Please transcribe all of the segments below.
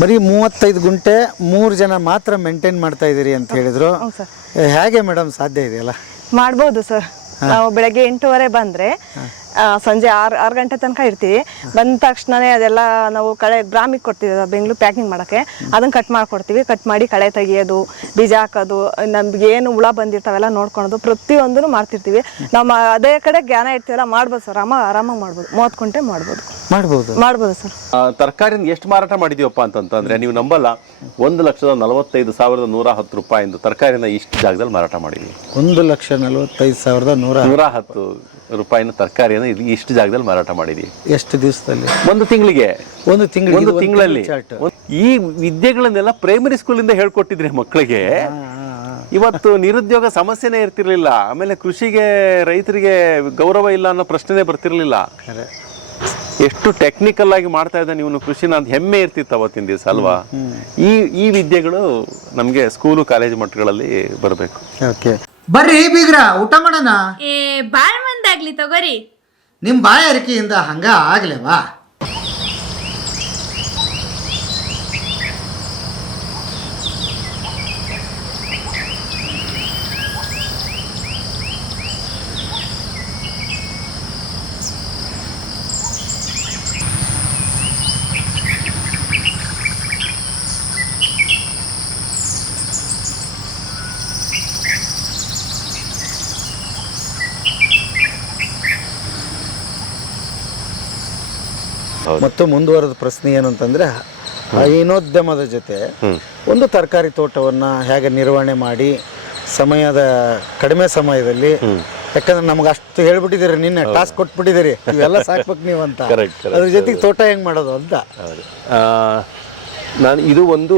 ಬರೀ 35 ಗುಂಟೆ 3 ಜನ ಮಾತ್ರ ಮೇಂಟೈನ್ ಮಾಡ್ತಾ ಇದ್ದೀರಿ ಅಂತ ಹೇಳಿದ್ರು. ಹೇಗೆ ಮೇಡಮ್ ಸಾಧ್ಯ ಇದೆಯಲ್ಲ? ಮಾಡ್ಬೋದು ಸರ್. ನಾವು ಬೆಳಗ್ಗೆ 8:30 ಬಂದ್ರೆ ಸಂಜೆ 6 ಗಂಟೆ ತನಕ ಇರ್ತೀವಿ. ಬಂದ ತಕ್ಷಣನೇ ಅದೆಲ್ಲ ನಾವು ಕಳೆ ಬ್ರಾಮಿಗೆ ಕೊಡ್ತೀವಿ, ಬೆಂಗಳೂರು ಪ್ಯಾಕಿಂಗ್ ಮಾಡೋಕ್ಕೆ. ಅದನ್ನ ಕಟ್ ಮಾಡ್ಕೊಡ್ತೀವಿ. ಕಟ್ ಮಾಡಿ ಕಳೆ ತೆಗಿಯೋದು, ಬೀಜ ಹಾಕೋದು, ನಮ್ಗೆ ಏನು ಹುಳ ಬಂದಿರ್ತಾವೆಲ್ಲ ನೋಡ್ಕೊಳೋದು, ಪ್ರತಿಯೊಂದನ್ನು ಮಾಡ್ತಿರ್ತೀವಿ. ನಮ್ಮ ಅದೇ ಕಡೆ ಜ್ಞಾನ ಇರ್ತೀವಲ್ಲ, ಮಾಡ್ಬೋದು ಸರ್. ಆರಾಮಾಗಿ ಮಾಡ್ಬೋದು. 30 ಗುಂಟೆ ಮಾಡ್ಬೋದು ಸರ್. ತರಕಾರಿನ ಎಷ್ಟು ಮಾರಾಟ ಮಾಡಿದೀವಪ್ಪ ಅಂತಂದ್ರೆ ನೀವು ನಂಬಲ್ಲ, 1,45,110 ರೂಪಾಯಿಂದ ತರಕಾರಿನ ಇಷ್ಟು ಜಾಗದಲ್ಲಿ ಮಾರಾಟ ಮಾಡಿದ್ವಿ. 1,45,110 ರೂಪಾಯಿನ ತರಕಾರಿಯನ್ನು ಇಷ್ಟು ಜಾಗದಲ್ಲಿ ಮಾರಾಟ ಮಾಡಿದ್ವಿ. ಎಷ್ಟು ದಿವಸದಲ್ಲಿ? ಒಂದು ತಿಂಗಳಲ್ಲಿ. ಈ ವಿದ್ಯೆಗಳನ್ನೆಲ್ಲ ಪ್ರೈಮರಿ ಸ್ಕೂಲಿಂದ ಹೇಳ್ಕೊಟ್ಟಿದ್ರಿ ಮಕ್ಕಳಿಗೆ. ಇವತ್ತು ನಿರುದ್ಯೋಗ ಸಮಸ್ಯೆನೇ ಇರ್ತಿರ್ಲಿಲ್ಲ. ಆಮೇಲೆ ಕೃಷಿಗೆ, ರೈತರಿಗೆ ಗೌರವ ಇಲ್ಲ ಅನ್ನೋ ಪ್ರಶ್ನೆನೇ ಬರ್ತಿರ್ಲಿಲ್ಲ. ಎಷ್ಟು ಟೆಕ್ನಿಕಲ್ ಆಗಿ ಮಾಡ್ತಾ ಇದ್ದ ನೀವು ಕೃಷಿನ ಅಂತ ಹೆಮ್ಮೆ ಇರ್ತಿತ್ತು ಅವತ್ತಿನ ದಿವಸ ಅಲ್ವಾ? ಈ ವಿದ್ಯೆಗಳು ನಮ್ಗೆ ಸ್ಕೂಲು ಕಾಲೇಜು ಮಟ್ಟಗಳಲ್ಲಿ ಬರಬೇಕು. ಬರ್ರಿ ಬೀಗ್ರ, ಊಟ ಮಾಡೋಣ. ಬಾಳ್ ಮಂದಾಗ್ಲಿ ತಗೋರಿ. ನಿಮ್ ಬಾಯಾರಿಕೆಯಿಂದ ಹಂಗ ಆಗ್ಲೇವಾ? ಮತ್ತು ಮುಂದುವರೆದ ಪ್ರಶ್ನೆ ಏನು ಅಂತಂದ್ರೆ, ಹೈನೋದ್ಯಮದ ಜೊತೆ ಒಂದು ತರಕಾರಿ ತೋಟವನ್ನ ಹೇಗೆ ನಿರ್ವಹಣೆ ಮಾಡಿ ಕಡಿಮೆ ಸಮಯದಲ್ಲಿ, ಯಾಕಂದ್ರೆ ನಮ್ಗೆ ಅಷ್ಟು ಹೇಳ್ಬಿಟ್ಟಿದ್ದೀರಿ, ನಿನ್ನೆ ಟಾಸ್ಕ್ ಕೊಟ್ಬಿಟ್ಟಿದ್ದೀರಿ, ಇವೆಲ್ಲ ಸಾಕ್ಬೇಕು ನೀವು ಅಂತ. ಅದ್ರ ಜೊತೆಗೆ ತೋಟ ಹೆಂಗ್ ಮಾಡೋದು ಅಂತ ಇದು ಒಂದು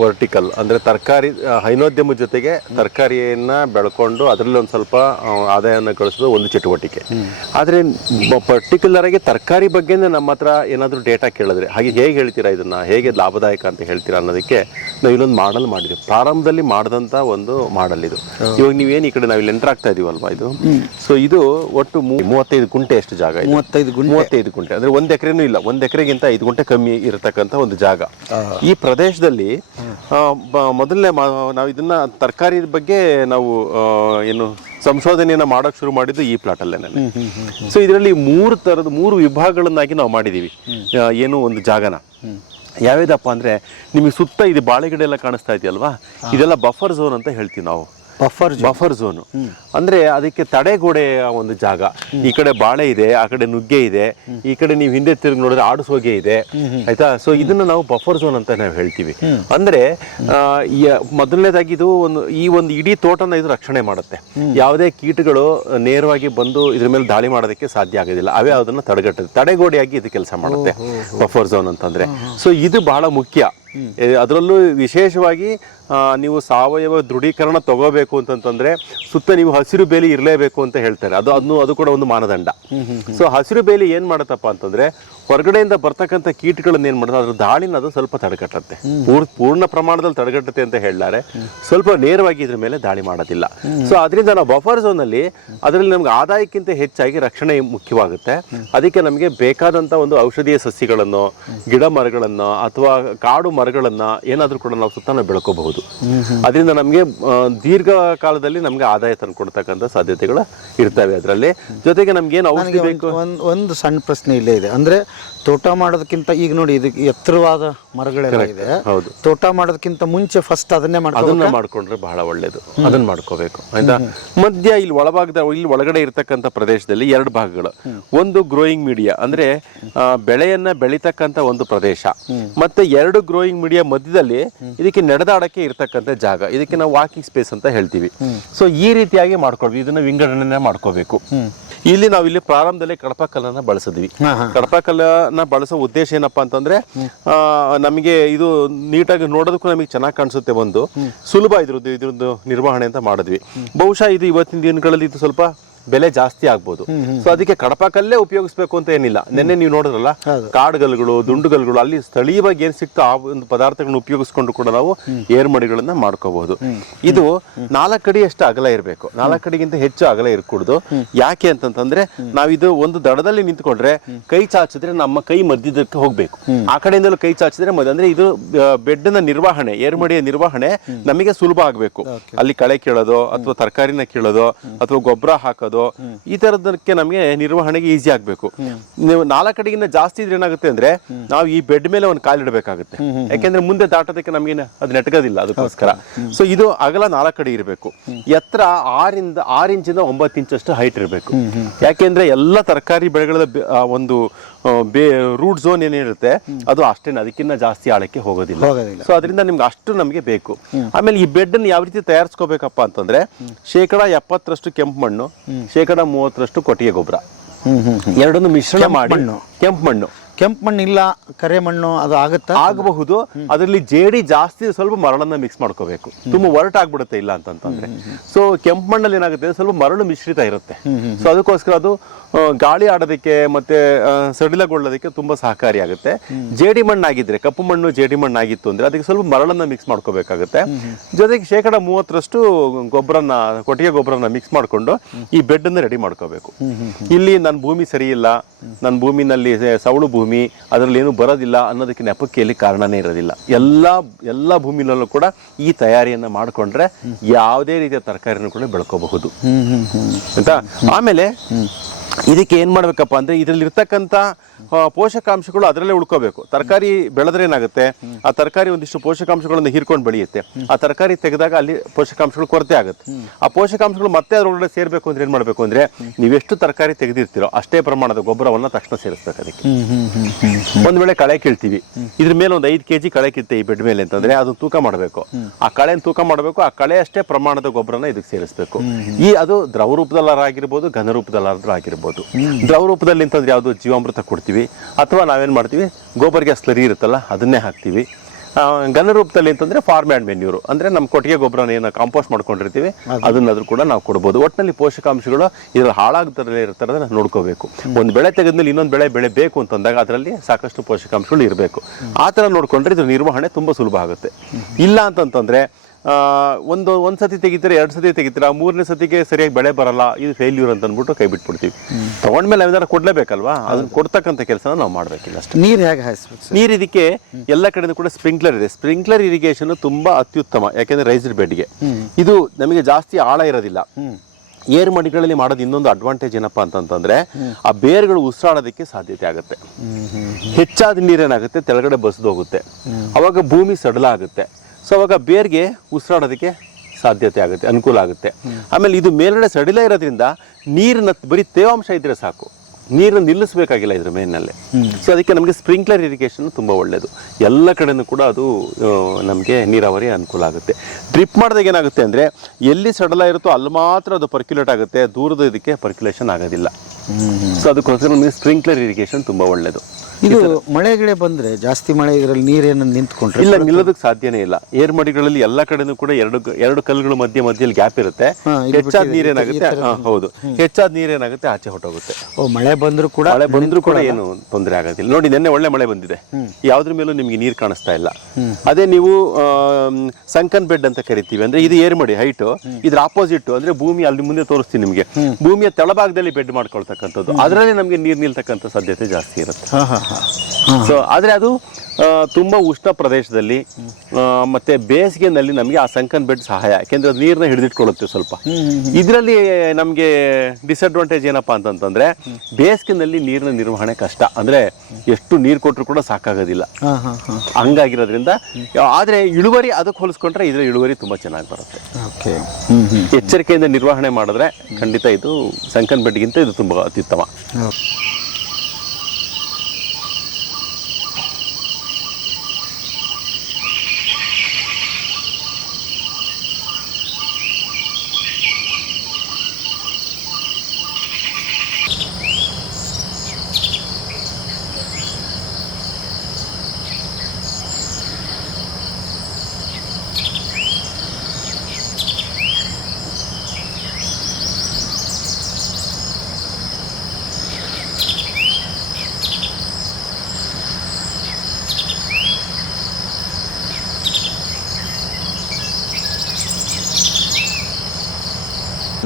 ವರ್ಟಿಕಲ್ ಅಂದರೆ ತರಕಾರಿ ಹೈನೋದ್ಯಮದ ಜೊತೆಗೆ ತರಕಾರಿಯನ್ನು ಬೆಳ್ಕೊಂಡು ಅದರಲ್ಲಿ ಒಂದು ಸ್ವಲ್ಪ ಆದಾಯವನ್ನು ಗಳಿಸೋದು ಒಂದು ಚಟುವಟಿಕೆ. ಆದರೆ ಪರ್ಟಿಕ್ಯುಲರ್ ಆಗಿ ತರಕಾರಿ ಬಗ್ಗೆನೇ ನಮ್ಮ ಹತ್ರ ಏನಾದರೂ ಡೇಟಾ ಕೇಳಿದ್ರೆ ಹಾಗೆ ಹೇಗೆ ಹೇಳ್ತೀರಾ, ಇದನ್ನು ಹೇಗೆ ಲಾಭದಾಯಕ ಅಂತ ಹೇಳ್ತೀರಾ ಅನ್ನೋದಕ್ಕೆ ನಾವು ಇಲ್ಲೊಂದು ಮಾಡಲ್ ಮಾಡಿದ್ವಿ. ಪ್ರಾರಂಭದಲ್ಲಿ ಮಾಡಿದಂಥ ಒಂದು ಮಾಡಲ್ ಇದು. ಇವಾಗ ನೀವೇನು ಈ ಕಡೆ ನಾವು ಇಲ್ಲಿ ಎಂಟರ್ ಆಗ್ತಾ ಇದೀವಲ್ವಾ, ಇದು ಸೊ ಇದು ಒಟ್ಟು 35 ಗುಂಟೆ ಎಷ್ಟು ಜಾಗ? 35 ಗುಂಟೆ ಅಂದರೆ 1 ಎಕರೆನೂ ಇಲ್ಲ, 1 ಎಕರೆಗಿಂತ 5 ಗುಂಟೆ ಕಮ್ಮಿ ಇರತಕ್ಕಂಥ ಒಂದು ಜಾಗ. ಈ ಪ್ರದೇಶದಲ್ಲಿ ಮೊದಲನೇ ನಾವು ಇದನ್ನ ತರಕಾರಿ ಬಗ್ಗೆ ನಾವು ಏನು ಸಂಶೋಧನೆಯನ್ನ ಮಾಡೋಕೆ ಶುರು ಮಾಡಿದ್ದು ಈ ಪ್ಲಾಟ್ ಅಲ್ಲೇನೆ. ಸೊ ಇದರಲ್ಲಿ 3 ವಿಭಾಗಗಳನ್ನಾಗಿ ನಾವು ಮಾಡಿದೀವಿ. ಏನು ಒಂದು ಜಾಗನ ಯಾವ್ಯಾವ್ದಪ್ಪ ಅಂದ್ರೆ, ನಿಮಗೆ ಸುತ್ತ ಇದು ಬಾಳೆಗಿಡ ಎಲ್ಲ ಕಾಣಿಸ್ತಾ ಇದೆಯಲ್ವಾ, ಇದೆಲ್ಲ ಬಫರ್ ಝೋನ್ ಅಂತ ಹೇಳ್ತೀವಿ ನಾವು. ಬಫರ್ ಝೋನು ಅಂದ್ರೆ ಅದಕ್ಕೆ ತಡೆಗೋಡೆಯ ಒಂದು ಜಾಗ. ಈ ಕಡೆ ಬಾಳೆ ಇದೆ, ಆ ಕಡೆ ನುಗ್ಗೆ ಇದೆ, ಈ ಕಡೆ ನೀವು ಹಿಂದೆ ತಿರುಗಿ ನೋಡಿದ್ರೆ ಆಡುಸೋಗೆ ಇದೆ, ಆಯ್ತಾ. ಸೊ ಇದನ್ನ ನಾವು ಬಫರ್ ಝೋನ್ ಅಂತ ನಾವು ಹೇಳ್ತೀವಿ. ಅಂದ್ರೆ ಮೊದಲನೇದಾಗಿ ಇದು ಈ ಒಂದು ಇಡೀ ತೋಟನ ಇದು ರಕ್ಷಣೆ ಮಾಡುತ್ತೆ. ಯಾವುದೇ ಕೀಟಗಳು ನೇರವಾಗಿ ಬಂದು ಇದ್ರ ಮೇಲೆ ದಾಳಿ ಮಾಡೋದಕ್ಕೆ ಸಾಧ್ಯ ಆಗೋದಿಲ್ಲ. ಅವೇ ಅದನ್ನ ತಡೆಗಟ್ಟುತ್ತೆ, ತಡೆಗೋಡೆಯಾಗಿ ಇದು ಕೆಲಸ ಮಾಡುತ್ತೆ ಬಫರ್ ಝೋನ್ ಅಂತಂದ್ರೆ. ಸೊ ಇದು ಬಹಳ ಮುಖ್ಯ. ಅದರಲ್ಲೂ ವಿಶೇಷವಾಗಿ ನೀವು ಸಾವಯವ ದೃಢೀಕರಣ ತಗೋಬೇಕು ಅಂತಂತಂದ್ರೆ ಸುತ್ತ ನೀವು ಹಸಿರು ಬೇಲಿ ಇರಲೇಬೇಕು ಅಂತ ಹೇಳ್ತಾರೆ. ಅದು ಕೂಡ ಒಂದು ಮಾನದಂಡ. ಸೊ ಹಸಿರು ಬೇಲಿ ಏನ್ ಮಾಡತ್ತಪ್ಪ ಅಂತಂದ್ರೆ, ಹೊರಗಡೆಯಿಂದ ಬರ್ತಕ್ಕಂಥ ಕೀಟಗಳನ್ನ ಏನ್ ಮಾಡುತ್ತೆ, ಅದ್ರ ದಾಳಿನ ಅದು ಸ್ವಲ್ಪ ತಡೆಗಟ್ಟುತ್ತೆ. ಪೂರ್ಣ ಪ್ರಮಾಣದಲ್ಲಿ ತಡೆಗಟ್ಟುತ್ತೆ ಅಂತ ಹೇಳಲಾರೆ, ಸ್ವಲ್ಪ ನೇರವಾಗಿ ಇದ್ರ ಮೇಲೆ ದಾಳಿ ಮಾಡೋದಿಲ್ಲ. ಸೊ ಅದರಿಂದ ನಾವು ಬಫರ್ ಝೋನ್ ಅಲ್ಲಿ ಅದರಲ್ಲಿ ನಮ್ಗೆ ಆದಾಯಕ್ಕಿಂತ ಹೆಚ್ಚಾಗಿ ರಕ್ಷಣೆ ಮುಖ್ಯವಾಗುತ್ತೆ. ಅದಕ್ಕೆ ನಮಗೆ ಬೇಕಾದಂತ ಒಂದು ಔಷಧೀಯ ಸಸ್ಯಗಳನ್ನು, ಗಿಡ ಮರಗಳನ್ನು ಅಥವಾ ಕಾಡು ಮರಗಳನ್ನ ಏನಾದ್ರೂ ಕೂಡ ನಾವು ಸುತ್ತ ಬೆಳ್ಕೋಬಹುದು. ಅದರಿಂದ ನಮಗೆ ದೀರ್ಘಕಾಲದಲ್ಲಿ ನಮ್ಗೆ ಆದಾಯ ತಂದ್ಕೊಡ್ತಕ್ಕಂಥ ಸಾಧ್ಯತೆಗಳು ಇರ್ತವೆ. ಅದರಲ್ಲಿ ಜೊತೆಗೆ ನಮ್ಗೆ ಏನು ಔಷಧಿ ಬೇಕು. ಒಂದು ಸಣ್ಣ ಪ್ರಶ್ನೆ ಇಲ್ಲೇ ಇದೆ. ಅಂದ್ರೆ ತೋಟ ಮಾಡೋದಕ್ಕಿಂತ ಈಗ ನೋಡಿ, ಇದಕ್ಕೆ ಎತ್ತರವಾದ ಮರಗಳೆಲ್ಲ ಇದೆ. ತೋಟ ಮಾಡೋದಕ್ಕಿಂತ ಮುಂಚೆ ಫಸ್ಟ್ ಅದನ್ನ ಮಾಡ್ಕೊಂಡ್ರೆ ಬಹಳ ಒಳ್ಳೇದು. ಅದನ್ನ ಮಾಡ್ಕೋಬೇಕು, ಆಯ್ತಾ. ಮಧ್ಯ ಇಲ್ಲಿ ಒಳಗಡೆ ಇರ್ತಕ್ಕಂಥ ಪ್ರದೇಶದಲ್ಲಿ 2 ಭಾಗಗಳು. ಒಂದು ಗ್ರೋಯಿಂಗ್ ಮೀಡಿಯಾ ಅಂದ್ರೆ ಬೆಳೆಯನ್ನ ಬೆಳಿತಕ್ಕಂಥ ಒಂದು ಪ್ರದೇಶ, ಮತ್ತೆ 2 ಗ್ರೋಯಿಂಗ್ ಮೀಡಿಯಾ ಮಧ್ಯದಲ್ಲಿ ಇದಕ್ಕೆ ನಡೆದಾಡಕ್ಕೆ ಇರ್ತಕ್ಕಂಥ ಜಾಗ. ಇದಕ್ಕೆ ನಾವು ವಾಕಿಂಗ್ ಸ್ಪೇಸ್ ಅಂತ ಹೇಳ್ತೀವಿ. ಸೊ ಈ ರೀತಿಯಾಗಿ ಮಾಡ್ಕೊಳ್ವಿ, ಇದನ್ನ ವಿಂಗಡಣೆ ಮಾಡ್ಕೋಬೇಕು. ಇಲ್ಲಿ ನಾವು ಇಲ್ಲಿ ಪ್ರಾರಂಭದಲ್ಲಿ ಕಡಪ ಕಲ್ಲನ್ನ ಬಳಸಿದ್ವಿ. ಕಡಪ ಕಲ್ಲನ್ನ ಬಳಸೋ ಉದ್ದೇಶ ಏನಪ್ಪಾ ಅಂತಂದ್ರೆ, ನಮಗೆ ಇದು ನೀಟಾಗಿ ನೋಡೋದಕ್ಕೂ ನಮಗೆ ಚೆನ್ನಾಗಿ ಕಾಣಿಸುತ್ತೆ, ಒಂದು ಸುಲಭ ಇದ್ರದ್ದು ನಿರ್ವಹಣೆ ಅಂತ ಮಾಡಿದ್ವಿ. ಬಹುಶಃ ಇದು ಇವತ್ತಿನ ದಿನಗಳಲ್ಲಿ ಇದು ಸ್ವಲ್ಪ ಬೆಲೆ ಜಾಸ್ತಿ ಆಗ್ಬೋದು. ಸೊ ಅದಕ್ಕೆ ಕಡಪ ಕಲ್ಲೇ ಉಪಯೋಗಿಸ್ಬೇಕು ಅಂತ ಏನಿಲ್ಲ. ನಿನ್ನೆ ನೀವು ನೋಡಿದ್ರಲ್ಲ ಕಾಡುಗಲ್ಗಳು, ದುಂಡುಗಲ್ಗಳು, ಅಲ್ಲಿ ಸ್ಥಳೀಯವಾಗಿ ಏನ್ ಸಿಕ್ತೋ ಆ ಒಂದು ಪದಾರ್ಥಗಳನ್ನ ಉಪಯೋಗಿಸ್ಕೊಂಡು ಕೂಡ ನಾವು ಏರ್ಮಡಿಗಳನ್ನ ಮಾಡ್ಕೋಬಹುದು. ಇದು 4 ಅಡಿ ಅಷ್ಟು ಅಗಲ ಇರಬೇಕು, 4 ಅಡಿಗಿಂತ ಹೆಚ್ಚು ಅಗಲ ಇರಕೂಡದು. ಯಾಕೆ ಅಂತಂತಂದ್ರೆ ನಾವಿದು ಒಂದು ದಡದಲ್ಲಿ ನಿಂತ್ಕೊಂಡ್ರೆ ಕೈ ಚಾಚಿದ್ರೆ ನಮ್ಮ ಕೈ ಮಧ್ಯದಕ್ಕೆ ಹೋಗ್ಬೇಕು, ಆ ಕಡೆಯಿಂದಲೂ ಕೈ ಚಾಚಿದ್ರೆ ಅಂದ್ರೆ ಇದು ಬೆಡ್ನ ನಿರ್ವಹಣೆ, ಏರ್ಮಡಿಯ ನಿರ್ವಹಣೆ ನಮಗೆ ಸುಲಭ ಆಗ್ಬೇಕು. ಅಲ್ಲಿ ಕಳೆ ಕೀಳೋದು ಅಥವಾ ತರಕಾರಿನ ಕೀಳೋದು ಅಥವಾ ಗೊಬ್ಬರ ಹಾಕೋದು, ಈ ತರದಕ್ಕೆ ನಮಗೆ ನಿರ್ವಹಣೆಗೆ ಈಸಿ ಆಗ್ಬೇಕು. ನೀವು 4 ಅಡಿಗಿಂತ ಜಾಸ್ತಿ ಇದ್ರೆ ಏನಾಗುತ್ತೆ ಅಂದ್ರೆ ನಾವು ಈ ಬೆಡ್ ಮೇಲೆ ಒಂದು ಕಾಲಿಡಬೇಕಾಗುತ್ತೆ, ಯಾಕೆಂದ್ರೆ ಮುಂದೆ ದಾಟೋದಕ್ಕೆ ನಮ್ಗೆ ಅದು ನೆಟ್ಗೋದಿಲ್ಲ, ಅದಕ್ಕೋಸ್ಕರ. ಸೊ ಇದು ಅಗಲ 4 ಅಡಿ ಇರಬೇಕು, ಎತ್ತರ 6 ಇಂಚಿಂದ 9 ಇಂಚಷ್ಟು ಹೈಟ್ ಇರಬೇಕು. ಯಾಕೆಂದ್ರೆ ಎಲ್ಲ ತರಕಾರಿ ಬೆಳೆಗಳ ಒಂದು ರೂಟ್ ಝೋನ್ ಏನಿರುತ್ತೆ ಅದು ಅಷ್ಟೇನೆ, ಅದಕ್ಕಿಂತ ಜಾಸ್ತಿ ಆಳಕ್ಕೆ ಹೋಗೋದಿಲ್ಲ. ಸೊ ಅದರಿಂದ ನಿಮ್ಗೆ ಅಷ್ಟು ನಮಗೆ ಬೇಕು. ಆಮೇಲೆ ಈ ಬೆಡ್ ಅನ್ನು ಯಾವ ರೀತಿ ತಯಾರಿಸ್ಕೋಬೇಕಪ್ಪ ಅಂತಂದ್ರೆ 70% ಕೆಂಪು ಮಣ್ಣು, 30% ಕೊಟ್ಟಿಗೆ ಗೊಬ್ಬರ, ಎರಡನ್ನು ಮಿಶ್ರಣ ಮಾಡಿ. ಕೆಂಪು ಮಣ್ಣು ಇಲ್ಲ, ಕರೆ ಮಣ್ಣು ಅದು ಆಗಬಹುದು. ಅದರಲ್ಲಿ ಜೇಡಿ ಜಾಸ್ತಿ ಸ್ವಲ್ಪ ಮರಳನ್ನ ಮಿಕ್ಸ್ ಮಾಡ್ಕೋಬೇಕು, ತುಂಬಾ ಒರಟಾಗ್ಬಿಡುತ್ತೆ ಇಲ್ಲ ಅಂತಂದ್ರೆ. ಸೊ ಕೆಂಪು ಮಣ್ಣಲ್ಲಿ ಏನಾಗುತ್ತೆ, ಸ್ವಲ್ಪ ಮರಳು ಮಿಶ್ರಿತ ಇರುತ್ತೆ. ಸೊ ಅದಕ್ಕೋಸ್ಕರ ಅದು ಗಾಳಿ ಆಡೋದಕ್ಕೆ ಮತ್ತೆ ಸಡಿಲಗೊಳ್ಳೋದಕ್ಕೆ ತುಂಬಾ ಸಹಕಾರಿಯಾಗುತ್ತೆ. ಜೇಡಿ ಮಣ್ಣಾಗಿದ್ರೆ, ಕಪ್ಪು ಮಣ್ಣು ಜೇಡಿ ಮಣ್ಣಾಗಿತ್ತು ಅಂದ್ರೆ ಅದಕ್ಕೆ ಸ್ವಲ್ಪ ಮರಳನ್ನ ಮಿಕ್ಸ್ ಮಾಡ್ಕೋಬೇಕಾಗುತ್ತೆ. ಜೊತೆಗೆ 30% ಗೊಬ್ಬರನ, ಕೊಟ್ಟಿಗೆ ಗೊಬ್ಬರನ ಮಿಕ್ಸ್ ಮಾಡ್ಕೊಂಡು ಈ ಬೆಡ್ ಅನ್ನ ರೆಡಿ ಮಾಡ್ಕೋಬೇಕು. ಇಲ್ಲಿ ನನ್ನ ಭೂಮಿ ಸರಿ ಇಲ್ಲ, ನನ್ನ ಭೂಮಿನಲ್ಲಿ ಸವಳು ಭೂಮಿ, ಅದರಲ್ಲಿ ಏನು ಬರೋದಿಲ್ಲ ಅನ್ನೋದಕ್ಕೆ ನೆಪಕ್ಕೆ ಕಾರಣನೇ ಇರೋದಿಲ್ಲ. ಎಲ್ಲ ಭೂಮಿನಲ್ಲೂ ಕೂಡ ಈ ತಯಾರಿಯನ್ನ ಮಾಡ್ಕೊಂಡ್ರೆ ಯಾವುದೇ ರೀತಿಯ ತರಕಾರಿನೂ ಕೂಡ ಬೆಳ್ಕೋಬಹುದು ಅಂತ. ಆಮೇಲೆ ಇದಕ್ಕೆ ಏನ್ ಮಾಡ್ಬೇಕಪ್ಪ ಅಂದ್ರೆ ಇದ್ರಲ್ಲಿ ಇರ್ತಕ್ಕಂಥ ಪೋಷಕಾಂಶಗಳು ಅದರಲ್ಲೇ ಉಳ್ಕೋಬೇಕು. ತರಕಾರಿ ಬೆಳೆದ್ರೆ ಏನಾಗುತ್ತೆ, ಆ ತರಕಾರಿ ಒಂದಿಷ್ಟು ಪೋಷಕಾಂಶಗಳನ್ನು ಹೀರ್ಕೊಂಡು ಬೆಳೆಯುತ್ತೆ. ಆ ತರಕಾರಿ ತೆಗೆದಾಗ ಅಲ್ಲಿ ಪೋಷಕಾಂಶಗಳು ಕೊರತೆ ಆಗುತ್ತೆ. ಆ ಪೋಷಕಾಂಶಗಳು ಮತ್ತೆ ಅದರೊಳಗಡೆ ಸೇರ್ಬೇಕು ಅಂದ್ರೆ ಏನ್ ಮಾಡ್ಬೇಕು ಅಂದ್ರೆ, ನೀವೆಷ್ಟು ತರಕಾರಿ ತೆಗೆದಿರ್ತೀರೋ ಅಷ್ಟೇ ಪ್ರಮಾಣದ ಗೊಬ್ಬರವನ್ನ ತಕ್ಷಣ ಸೇರಿಸ್ಬೇಕು. ಅದಕ್ಕೆ ಒಂದ್ ವೇಳೆ ಕಳೆ ಕೀಳ್ತೀವಿ, ಇದ್ರ ಮೇಲೆ ಒಂದು 5 kg ಕಳೆ ಕಿತ್ತೆ ಈ ಬೆಡ್ ಮೇಲೆ ಅಂತಂದ್ರೆ ಅದನ್ನ ತೂಕ ಮಾಡಬೇಕು. ಆ ಕಳೆನ ತೂಕ ಮಾಡಬೇಕು, ಆ ಕಳೆ ಅಷ್ಟೇ ಪ್ರಮಾಣದ ಗೊಬ್ಬರನ ಇದಕ್ಕೆ ಸೇರಿಸಬೇಕು. ಅದು ದ್ರವ ರೂಪದಲ್ಲಾಗಿರ್ಬೋದು, ಘನ ರೂಪದಲ್ಲಾದ್ರೂ ಆಗಿರ್ಬೋದು. ದ್ರವ ರೂಪದಲ್ಲಿ ಅಂತಂದ್ರೆ ಯಾವುದು, ಜೀವಾಮೃತ ಕೊಡ್ತೀವಿ, ಅಥವಾ ನಾವೇನ್ ಮಾಡ್ತೀವಿ, ಗೋಬರ್ ಗ್ಯಾಸ್ ಸ್ಲರಿ ಇರುತ್ತಲ್ಲ ಅದನ್ನೇ ಹಾಕ್ತಿವಿ. ಘನ ರೂಪದಲ್ಲಿ ಅಂತಂದ್ರೆ ಫಾರ್ಮ್ ಆ್ಯಂಡ್ ಮೆನ್ಯೂರು, ಅಂದ್ರೆ ನಮ್ಮ ಕೊಟ್ಟಿಗೆ ಗೊಬ್ಬರನ ಏನೋ ಕಾಂಪೋಸ್ಟ್ ಮಾಡ್ಕೊಂಡಿರ್ತೀವಿ ಅದನ್ನಾದ್ರೂ ಕೂಡ ನಾವು ಕೊಡ್ಬೋದು. ಒಟ್ಟಿನಲ್ಲಿ ಪೋಷಕಾಂಶಗಳು ಇದ್ರಲ್ಲಿ ಹಾಳಾಗ್ತರಲ್ಲೇ ಇರ್ತಾರನ್ನ ನೋಡ್ಕೋಬೇಕು. ಒಂದು ಬೆಳೆ ತೆಗೆದ್ಮೇಲೆ ಇನ್ನೊಂದು ಬೆಳೆ ಬೇಕು ಅಂತಂದಾಗ ಅದರಲ್ಲಿ ಸಾಕಷ್ಟು ಪೋಷಕಾಂಶಗಳು ಇರಬೇಕು. ಆ ಥರ ನೋಡ್ಕೊಂಡ್ರೆ ಇದ್ರ ನಿರ್ವಹಣೆ ತುಂಬಾ ಸುಲಭ ಆಗುತ್ತೆ. ಇಲ್ಲ ಅಂತಂತಂದ್ರೆ ಒಂದ್ ಸತಿ ತೆಗಿತೀರಾ, 2 ಸತಿ ತೆಗಿತೀರಾ, 3ನೇ ಸತಿಗೆ ಸರಿಯಾಗಿ ಬೆಳೆ ಬರಲ್ಲ, ಇದು ಫೇಲ್ಯೂರ್ ಅಂತ ಅಂದ್ಬಿಟ್ಟು ಕೈ ಬಿಟ್ಬಿಡ್ತೀವಿ. ತಗೊಂಡ್ಮೇಲೆ ನಾವೇನಾದ್ರು ಕೊಡ್ಲೇಬೇಕಲ್ವಾ, ಅದನ್ನ ಕೊಡ್ತಕ್ಕಂಥ ಕೆಲಸನ ನಾವು ಮಾಡ್ಬೇಕಿಲ್ಲ ಅಷ್ಟೇ. ನೀರು ಹೇಗೆ ಹಾಯಿಸ್ಬೇಕು? ನೀರು ಇದಕ್ಕೆ ಎಲ್ಲ ಕಡೆನೂ ಕೂಡ ಸ್ಪ್ರಿಂಕ್ಲರ್ ಇದೆ. ಸ್ಪ್ರಿಂಕ್ಲರ್ ಇರಿಗೇಷನ್ ತುಂಬಾ ಅತ್ಯುತ್ತಮ, ಯಾಕೆಂದ್ರೆ ರೈಸ್ಡ್ ಬೆಡ್ಗೆ ಇದು ನಮಗೆ ಜಾಸ್ತಿ ಆಳ ಇರೋದಿಲ್ಲ. ಏರ್ ಮಡಿಗಳಲ್ಲಿ ಮಾಡೋದು ಇನ್ನೊಂದು ಅಡ್ವಾಂಟೇಜ್ ಏನಪ್ಪಾ ಅಂತಂದ್ರೆ, ಆ ಬೇರ್ಗಳು ಉಸಿರಾಡೋದಕ್ಕೆ ಸಾಧ್ಯತೆ ಆಗುತ್ತೆ. ಹೆಚ್ಚಾದ ನೀರೇನಾಗುತ್ತೆ, ತೆಳಗಡೆ ಬಸ್ದು ಹೋಗುತ್ತೆ, ಅವಾಗ ಭೂಮಿ ಸಡಲ ಆಗುತ್ತೆ. ಸೊ ಅವಾಗ ಬೇರ್ಗೆ ಉಸಿರಾಡೋದಕ್ಕೆ ಸಾಧ್ಯತೆ ಆಗುತ್ತೆ, ಅನುಕೂಲ ಆಗುತ್ತೆ. ಆಮೇಲೆ ಇದು ಮೇಲ್ಗಡೆ ಸಡಿಲ ಇರೋದ್ರಿಂದ ನೀರಿನ ಬರೀ ತೇವಾಂಶ ಇದ್ರೆ ಸಾಕು, ನೀರನ್ನು ನಿಲ್ಲಿಸಬೇಕಾಗಿಲ್ಲ ಇದ್ರ ಮೇಲಿನಲ್ಲೇ. ಸೊ ಅದಕ್ಕೆ ನಮಗೆ ಸ್ಪ್ರಿಂಕ್ಲರ್ ಇರಿಗೇಷನ್ ತುಂಬಾ ಒಳ್ಳೇದು. ಎಲ್ಲ ಕಡೆನೂ ಕೂಡ ಅದು ನಮಗೆ ನೀರಾವರಿ ಅನುಕೂಲ ಆಗುತ್ತೆ. ಡ್ರಿಪ್ ಮಾಡಿದಾಗ ಏನಾಗುತ್ತೆ ಅಂದ್ರೆ, ಎಲ್ಲಿ ಸಡಲ ಇರುತ್ತೋ ಅಲ್ಲಿ ಮಾತ್ರ ಅದು ಪರ್ಕ್ಯುಲೇಟ್ ಆಗುತ್ತೆ, ದೂರದ ಇದಕ್ಕೆ ಪರ್ಕ್ಯುಲೇಷನ್ ಆಗೋದಿಲ್ಲ. ಸೊ ಅದಕ್ಕೋಸ್ಕರ ನಮಗೆ ಸ್ಪ್ರಿಂಕ್ಲರ್ ಇರಿಗೇಷನ್ ತುಂಬಾ ಒಳ್ಳೇದು. ಇದು ಮಳೆ ಗಿಳೆ ಬಂದ್ರೆ ಜಾಸ್ತಿ ಮಳೆ ಇದರಲ್ಲಿ ನೀರೇನು ನಿಂತ್ಕೊಂಡ್ರೆ ಇಲ್ಲ, ನಿಲ್ಲೋದಕ್ಕೆ ಸಾಧ್ಯನೇ ಇಲ್ಲ. ಏರ್ ಮಡಿಗಳಲ್ಲಿ ಎಲ್ಲ ಕಡೆನೂ ಕೂಡ ಎರಡು ಕಲ್ಲುಗಳ ಮಧ್ಯದಲ್ಲಿ ಗ್ಯಾಪ್ ಇರುತ್ತೆ. ಹೆಚ್ಚಾದ ನೀರೇನಾಗುತ್ತೆ, ಹೌದು, ಹೆಚ್ಚಾದ ನೀರೇನಾಗುತ್ತೆ ಆಚೆ ಹೊಟ್ಟೋಗುತ್ತೆ. ಮಳೆ ಬಂದ್ರೂ ಕೂಡ ಏನು ತೊಂದರೆ ಆಗೋದಿಲ್ಲ. ನೋಡಿ, ನಿನ್ನೆ ಒಳ್ಳೆ ಮಳೆ ಬಂದಿದೆ, ಯಾವ್ದ್ರ ಮೇಲೂ ನಿಮ್ಗೆ ನೀರು ಕಾಣಿಸ್ತಾ ಇಲ್ಲ. ಅದೇ ನೀವು ಸಂಕನ್ ಬೆಡ್ ಅಂತ ಕರಿತೀವಿ, ಅಂದ್ರೆ ಇದು ಏರ್ ಮಡಿ ಹೈಟ್, ಇದ್ರ ಆಪೋಸಿಟ್ ಅಂದ್ರೆ ಭೂಮಿ ಅಲ್ಲಿ ಮುಂದೆ ತೋರಿಸ್ತೀನಿ ನಿಮ್ಗೆ, ಭೂಮಿಯ ತಳಭಾಗದಲ್ಲಿ ಬೆಡ್ ಮಾಡ್ಕೊಳ್ತಕ್ಕಂಥದ್ದು, ಅದರಲ್ಲಿ ನಮ್ಗೆ ನೀರು ನಿಲ್ತಕ್ಕಂಥ ಸಾಧ್ಯತೆ ಜಾಸ್ತಿ ಇರುತ್ತೆ. ಸೊ ಆದ್ರೆ ಅದು ತುಂಬಾ ಉಷ್ಣ ಪ್ರದೇಶದಲ್ಲಿ ಮತ್ತೆ ಬೇಸಿಗೆನಲ್ಲಿ ನಮಗೆ ಆ ಸಂಕನ್ ಬೆಡ್ ಸಹಾಯ, ಯಾಕೆಂದ್ರೆ ಅದು ನೀರನ್ನ ಹಿಡಿದಿಟ್ಕೊಳ್ಳುತ್ತೆ ಸ್ವಲ್ಪ. ಇದರಲ್ಲಿ ನಮ್ಗೆ ಡಿಸ್ಅಡ್ವಾಂಟೇಜ್ ಏನಪ್ಪಾ ಅಂತಂದ್ರೆ, ಬೇಸಿಗೆನಲ್ಲಿ ನೀರಿನ ನಿರ್ವಹಣೆ ಕಷ್ಟ, ಅಂದ್ರೆ ಎಷ್ಟು ನೀರು ಕೊಟ್ಟರು ಕೂಡ ಸಾಕಾಗೋದಿಲ್ಲ, ಹಂಗಾಗಿರೋದ್ರಿಂದ. ಆದ್ರೆ ಇಳುವರಿ ಅದಕ್ಕೆ ಹೋಲಿಸ್ಕೊಂಡ್ರೆ ಇದ್ರ ಇಳುವರಿ ತುಂಬಾ ಚೆನ್ನಾಗಿ ಬರುತ್ತೆ. ಎಚ್ಚರಿಕೆಯಿಂದ ನಿರ್ವಹಣೆ ಮಾಡಿದ್ರೆ ಖಂಡಿತ ಇದು ಸಂಕನ್ ಬೆಡ್ಗಿಂತ ಇದು ತುಂಬಾ ಅತ್ಯುತ್ತಮ.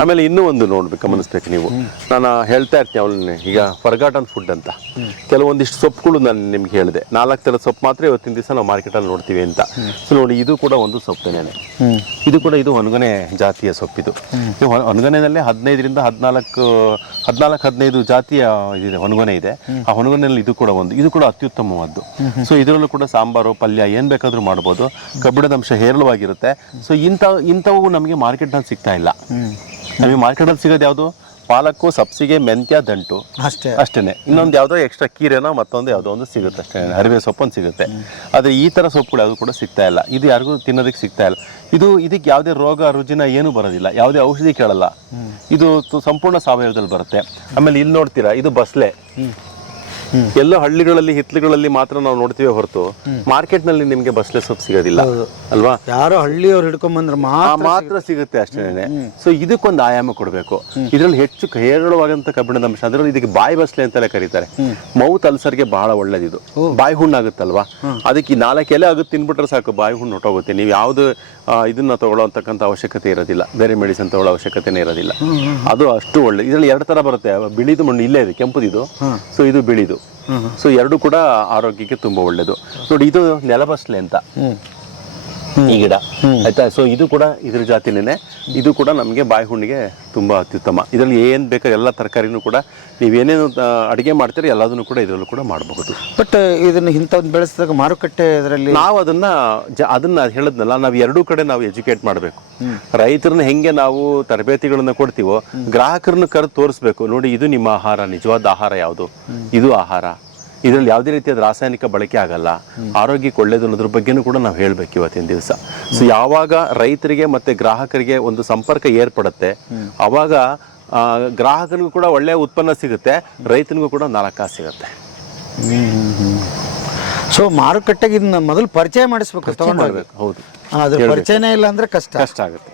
ಆಮೇಲೆ ಇನ್ನೂ ಒಂದು ನೋಡ್ಬೇಕು, ಗಮನಿಸ್ಬೇಕು ನೀವು. ನಾನು ಹೇಳ್ತಾ ಇರ್ತೀನಿ ಅವಳನ್ನೇ, ಈಗ ಫರ್ಗಾಟನ್ ಫುಡ್ ಅಂತ ಕೆಲವೊಂದಿಷ್ಟು ಸೊಪ್ಪುಗಳು ನಾನು ನಿಮ್ಗೆ ಹೇಳಿದೆ. 4 ಥರದ ಸೊಪ್ಪು ಮಾತ್ರ ಇವತ್ತಿನ ದಿವಸ ನಾವು ಮಾರ್ಕೆಟಲ್ಲಿ ನೋಡ್ತೀವಿ ಅಂತ. ಸೊ ನೋಡಿ, ಇದು ಕೂಡ ಒಂದು ಸೊಪ್ಪೇನೆ. ಇದು ಕೂಡ ಇದು ಹೊನಗನೆ ಜಾತಿಯ ಸೊಪ್ಪಿದು. ಹೊನಗನೆಯಲ್ಲೇ 15ರಿಂದ 14-15 ಜಾತಿಯ ಇದಿದೆ, ಹೊನಗನೆ ಇದೆ. ಆ ಹೊನಗನೆಯಲ್ಲಿ ಇದು ಕೂಡ ಒಂದು, ಇದು ಕೂಡ ಅತ್ಯುತ್ತಮವಾದ್ದು. ಸೊ ಇದರಲ್ಲೂ ಕೂಡ ಸಾಂಬಾರು, ಪಲ್ಯ ಏನ್ ಬೇಕಾದ್ರೂ ಮಾಡ್ಬೋದು. ಕಬ್ಬಿಣದ ಅಂಶ ಹೇರಳವಾಗಿರುತ್ತೆ. ಸೊ ಇಂಥವು ನಮಗೆ ಮಾರ್ಕೆಟ್ನಲ್ಲಿ ಸಿಗ್ತಾ ಇಲ್ಲ. ನಮಗೆ ಮಾರ್ಕೆಟಲ್ಲಿ ಸಿಗೋದು ಯಾವುದು? ಪಾಲಕ್ಕು, ಸಬ್ಸಿಗೆ, ಮೆಂತ್ಯ, ದಂಟು ಅಷ್ಟೇನೆ. ಇನ್ನೊಂದು ಯಾವುದೋ ಎಕ್ಸ್ಟ್ರಾ ಕೀರೆನೋ ಮತ್ತೊಂದು ಯಾವುದೋ ಒಂದು ಸಿಗುತ್ತೆ ಅಷ್ಟೇ, ಅರಿವೆ ಸೊಪ್ಪೊಂದು ಸಿಗುತ್ತೆ. ಆದರೆ ಈ ಥರ ಸೊಪ್ಪುಗಳು ಯಾವುದು ಕೂಡ ಸಿಗ್ತಾ ಇಲ್ಲ. ಇದು ಯಾರಿಗೂ ತಿನ್ನೋದಕ್ಕೆ ಸಿಗ್ತಾ ಇಲ್ಲ. ಇದಕ್ಕೆ ಯಾವುದೇ ರೋಗ ರುಜಿನ ಏನೂ ಬರೋದಿಲ್ಲ, ಯಾವುದೇ ಔಷಧಿ ಕೇಳಲ್ಲ. ಇದು ಸಂಪೂರ್ಣ ಸಾವಯವದಲ್ಲಿ ಬರುತ್ತೆ. ಆಮೇಲೆ ಇಲ್ಲಿ ನೋಡ್ತೀರಾ, ಇದು ಬಸ್ಲೆ. ಎಲ್ಲೋ ಹಳ್ಳಿಗಳಲ್ಲಿ, ಹಿತ್ಲುಗಳಲ್ಲಿ ಮಾತ್ರ ನಾವು ನೋಡ್ತೀವಿ ಹೊರತು ಮಾರ್ಕೆಟ್ ನಲ್ಲಿ ನಿಮ್ಗೆ ಬಸ್ಲೆ ಸೊಪ್ಪು ಸಿಗೋದಿಲ್ಲ ಅಲ್ವಾ? ಯಾರೋ ಹಳ್ಳಿಯವ್ರು ಹಿಡ್ಕೊಂಡ್ ಬಂದ್ರೆ ಮಾತ್ರ ಸಿಗುತ್ತೆ ಅಷ್ಟೇನೆ. ಸೊ ಇದಕ್ಕೊಂದು ಆಯಾಮ ಕೊಡಬೇಕು. ಇದ್ರಲ್ಲಿ ಹೆಚ್ಚು ಹೇರಳವಾದಂತ ಕಬ್ಬಿಣದ ಅಂಶ, ಅದರಲ್ಲಿ ಇದಕ್ಕೆ ಬಾಯಿ ಬಸ್ಲೆ ಅಂತೆಲ್ಲ ಕರೀತಾರೆ. ಮೌತ್ ಅಲ್ಸರ್ಗೆ ಬಹಳ ಒಳ್ಳೇದಿದು. ಬಾಯಿ ಹುಣ್ಣು ಆಗುತ್ತಲ್ವಾ, ಅದಕ್ಕೆ 4 ಎಲೆ ಆಗುತ್ತೆ ತಿನ್ಬಿಟ್ರೆ ಸಾಕು, ಬಾಯಿ ಹುಣ್ಣು ಹೊಟ್ಟೋಗುತ್ತೆ. ನೀವು ಯಾವ್ದು ಇದನ್ನ ತಗೊಳ್ಳೋ ಅಂತಕ್ಕಂಥ ಅವಶ್ಯಕತೆ ಇರೋದಿಲ್ಲ, ಬೇರೆ ಮೆಡಿಸಿನ್ ತಗೊಳ್ಳೋ ಅವಶ್ಯಕತೆನೇ ಇರೋದಿಲ್ಲ. ಅದು ಅಷ್ಟು ಒಳ್ಳೆ. ಇದರಲ್ಲಿ 2 ತರ ಬರುತ್ತೆ, ಬಿಳಿದು ಮಣ್ಣು ಇಲ್ಲೇ ಇದೆ, ಕೆಂಪುದಿದು. ಸೊ ಇದು ಬಿಳಿದು. ಸೊ ಎರಡು ಕೂಡ ಆರೋಗ್ಯಕ್ಕೆ ತುಂಬಾ ಒಳ್ಳೇದು. ನೋಡಿ, ಇದು ನೆಲಬಸ್ಲೆ ಅಂತ ಈ ಗಿಡ, ಆಯ್ತಾ? ಸೊ ಇದು ಕೂಡ ಇದ್ರ ಜಾತಿನೇ. ಇದು ಕೂಡ ನಮಗೆ ಬಾಯಿ ಹುಣ್ಣಿಗೆ ತುಂಬಾ ಅತ್ಯುತ್ತಮ. ಇದರಲ್ಲಿ ಏನ್ ಬೇಕಾ ಎಲ್ಲ ತರಕಾರಿನೂ ಕೂಡ ನೀವೇನೇನು ಅಡಿಗೆ ಮಾಡ್ತೀರಿ ಎಲ್ಲದನ್ನು ಕೂಡ ಇದರಲ್ಲೂ ಕೂಡ ಮಾಡಬಹುದು. ಬಟ್ ಇದನ್ನ ಇಂಥವ್ನ ಬೆಳೆಸಿದಾಗ ಮಾರುಕಟ್ಟೆ ಇದರಲ್ಲಿ ನಾವು ಅದನ್ನ ಹೇಳದ್ನಲ್ಲ, ನಾವು ಎರಡೂ ಕಡೆ ನಾವು ಎಜುಕೇಟ್ ಮಾಡಬೇಕು. ರೈತರನ್ನ ಹೆಂಗೆ ನಾವು ತರಬೇತಿಗಳನ್ನ ಕೊಡ್ತೀವೋ, ಗ್ರಾಹಕರನ್ನ ಕರೆದು ತೋರಿಸ್ಬೇಕು. ನೋಡಿ, ಇದು ನಿಮ್ಮ ಆಹಾರ, ನಿಜವಾದ ಆಹಾರ ಯಾವುದು, ಇದು ಆಹಾರ, ಇದರಲ್ಲಿ ಯಾವುದೇ ರೀತಿಯಾದ ರಾಸಾಯನಿಕ ಬಳಕೆ ಆಗಲ್ಲ, ಆರೋಗ್ಯಕ್ಕೆ ಒಳ್ಳೇದು ಅನ್ನೋದ್ರ ಬಗ್ಗೆನೂ ಕೂಡ ನಾವು ಹೇಳ್ಬೇಕು ಇವತ್ತಿನ ದಿವಸ. ಸೊ ಯಾವಾಗ ರೈತರಿಗೆ ಮತ್ತೆ ಗ್ರಾಹಕರಿಗೆ ಒಂದು ಸಂಪರ್ಕ ಏರ್ಪಡುತ್ತೆ, ಅವಾಗ ಗ್ರಾಹಕನಿಗೂ ಕೂಡ ಒಳ್ಳೆಯ ಉತ್ಪನ್ನ ಸಿಗುತ್ತೆ, ರೈತನಿಗೂ ಕೂಡ 4 ಕಾಸು ಸಿಗುತ್ತೆ. ಸೊ ಮಾರುಕಟ್ಟೆಗೆ ಇದನ್ನ ಮೊದಲು ಪರಿಚಯ ಮಾಡಿಸ್ಬೇಕು, ತಗೊಂಡ್ಬರ್ಬೇಕು. ಹೌದು, ಅದ್ರ ಪರಿಚಯನೇ ಇಲ್ಲ ಅಂದ್ರೆ ಕಷ್ಟ ಆಗುತ್ತೆ.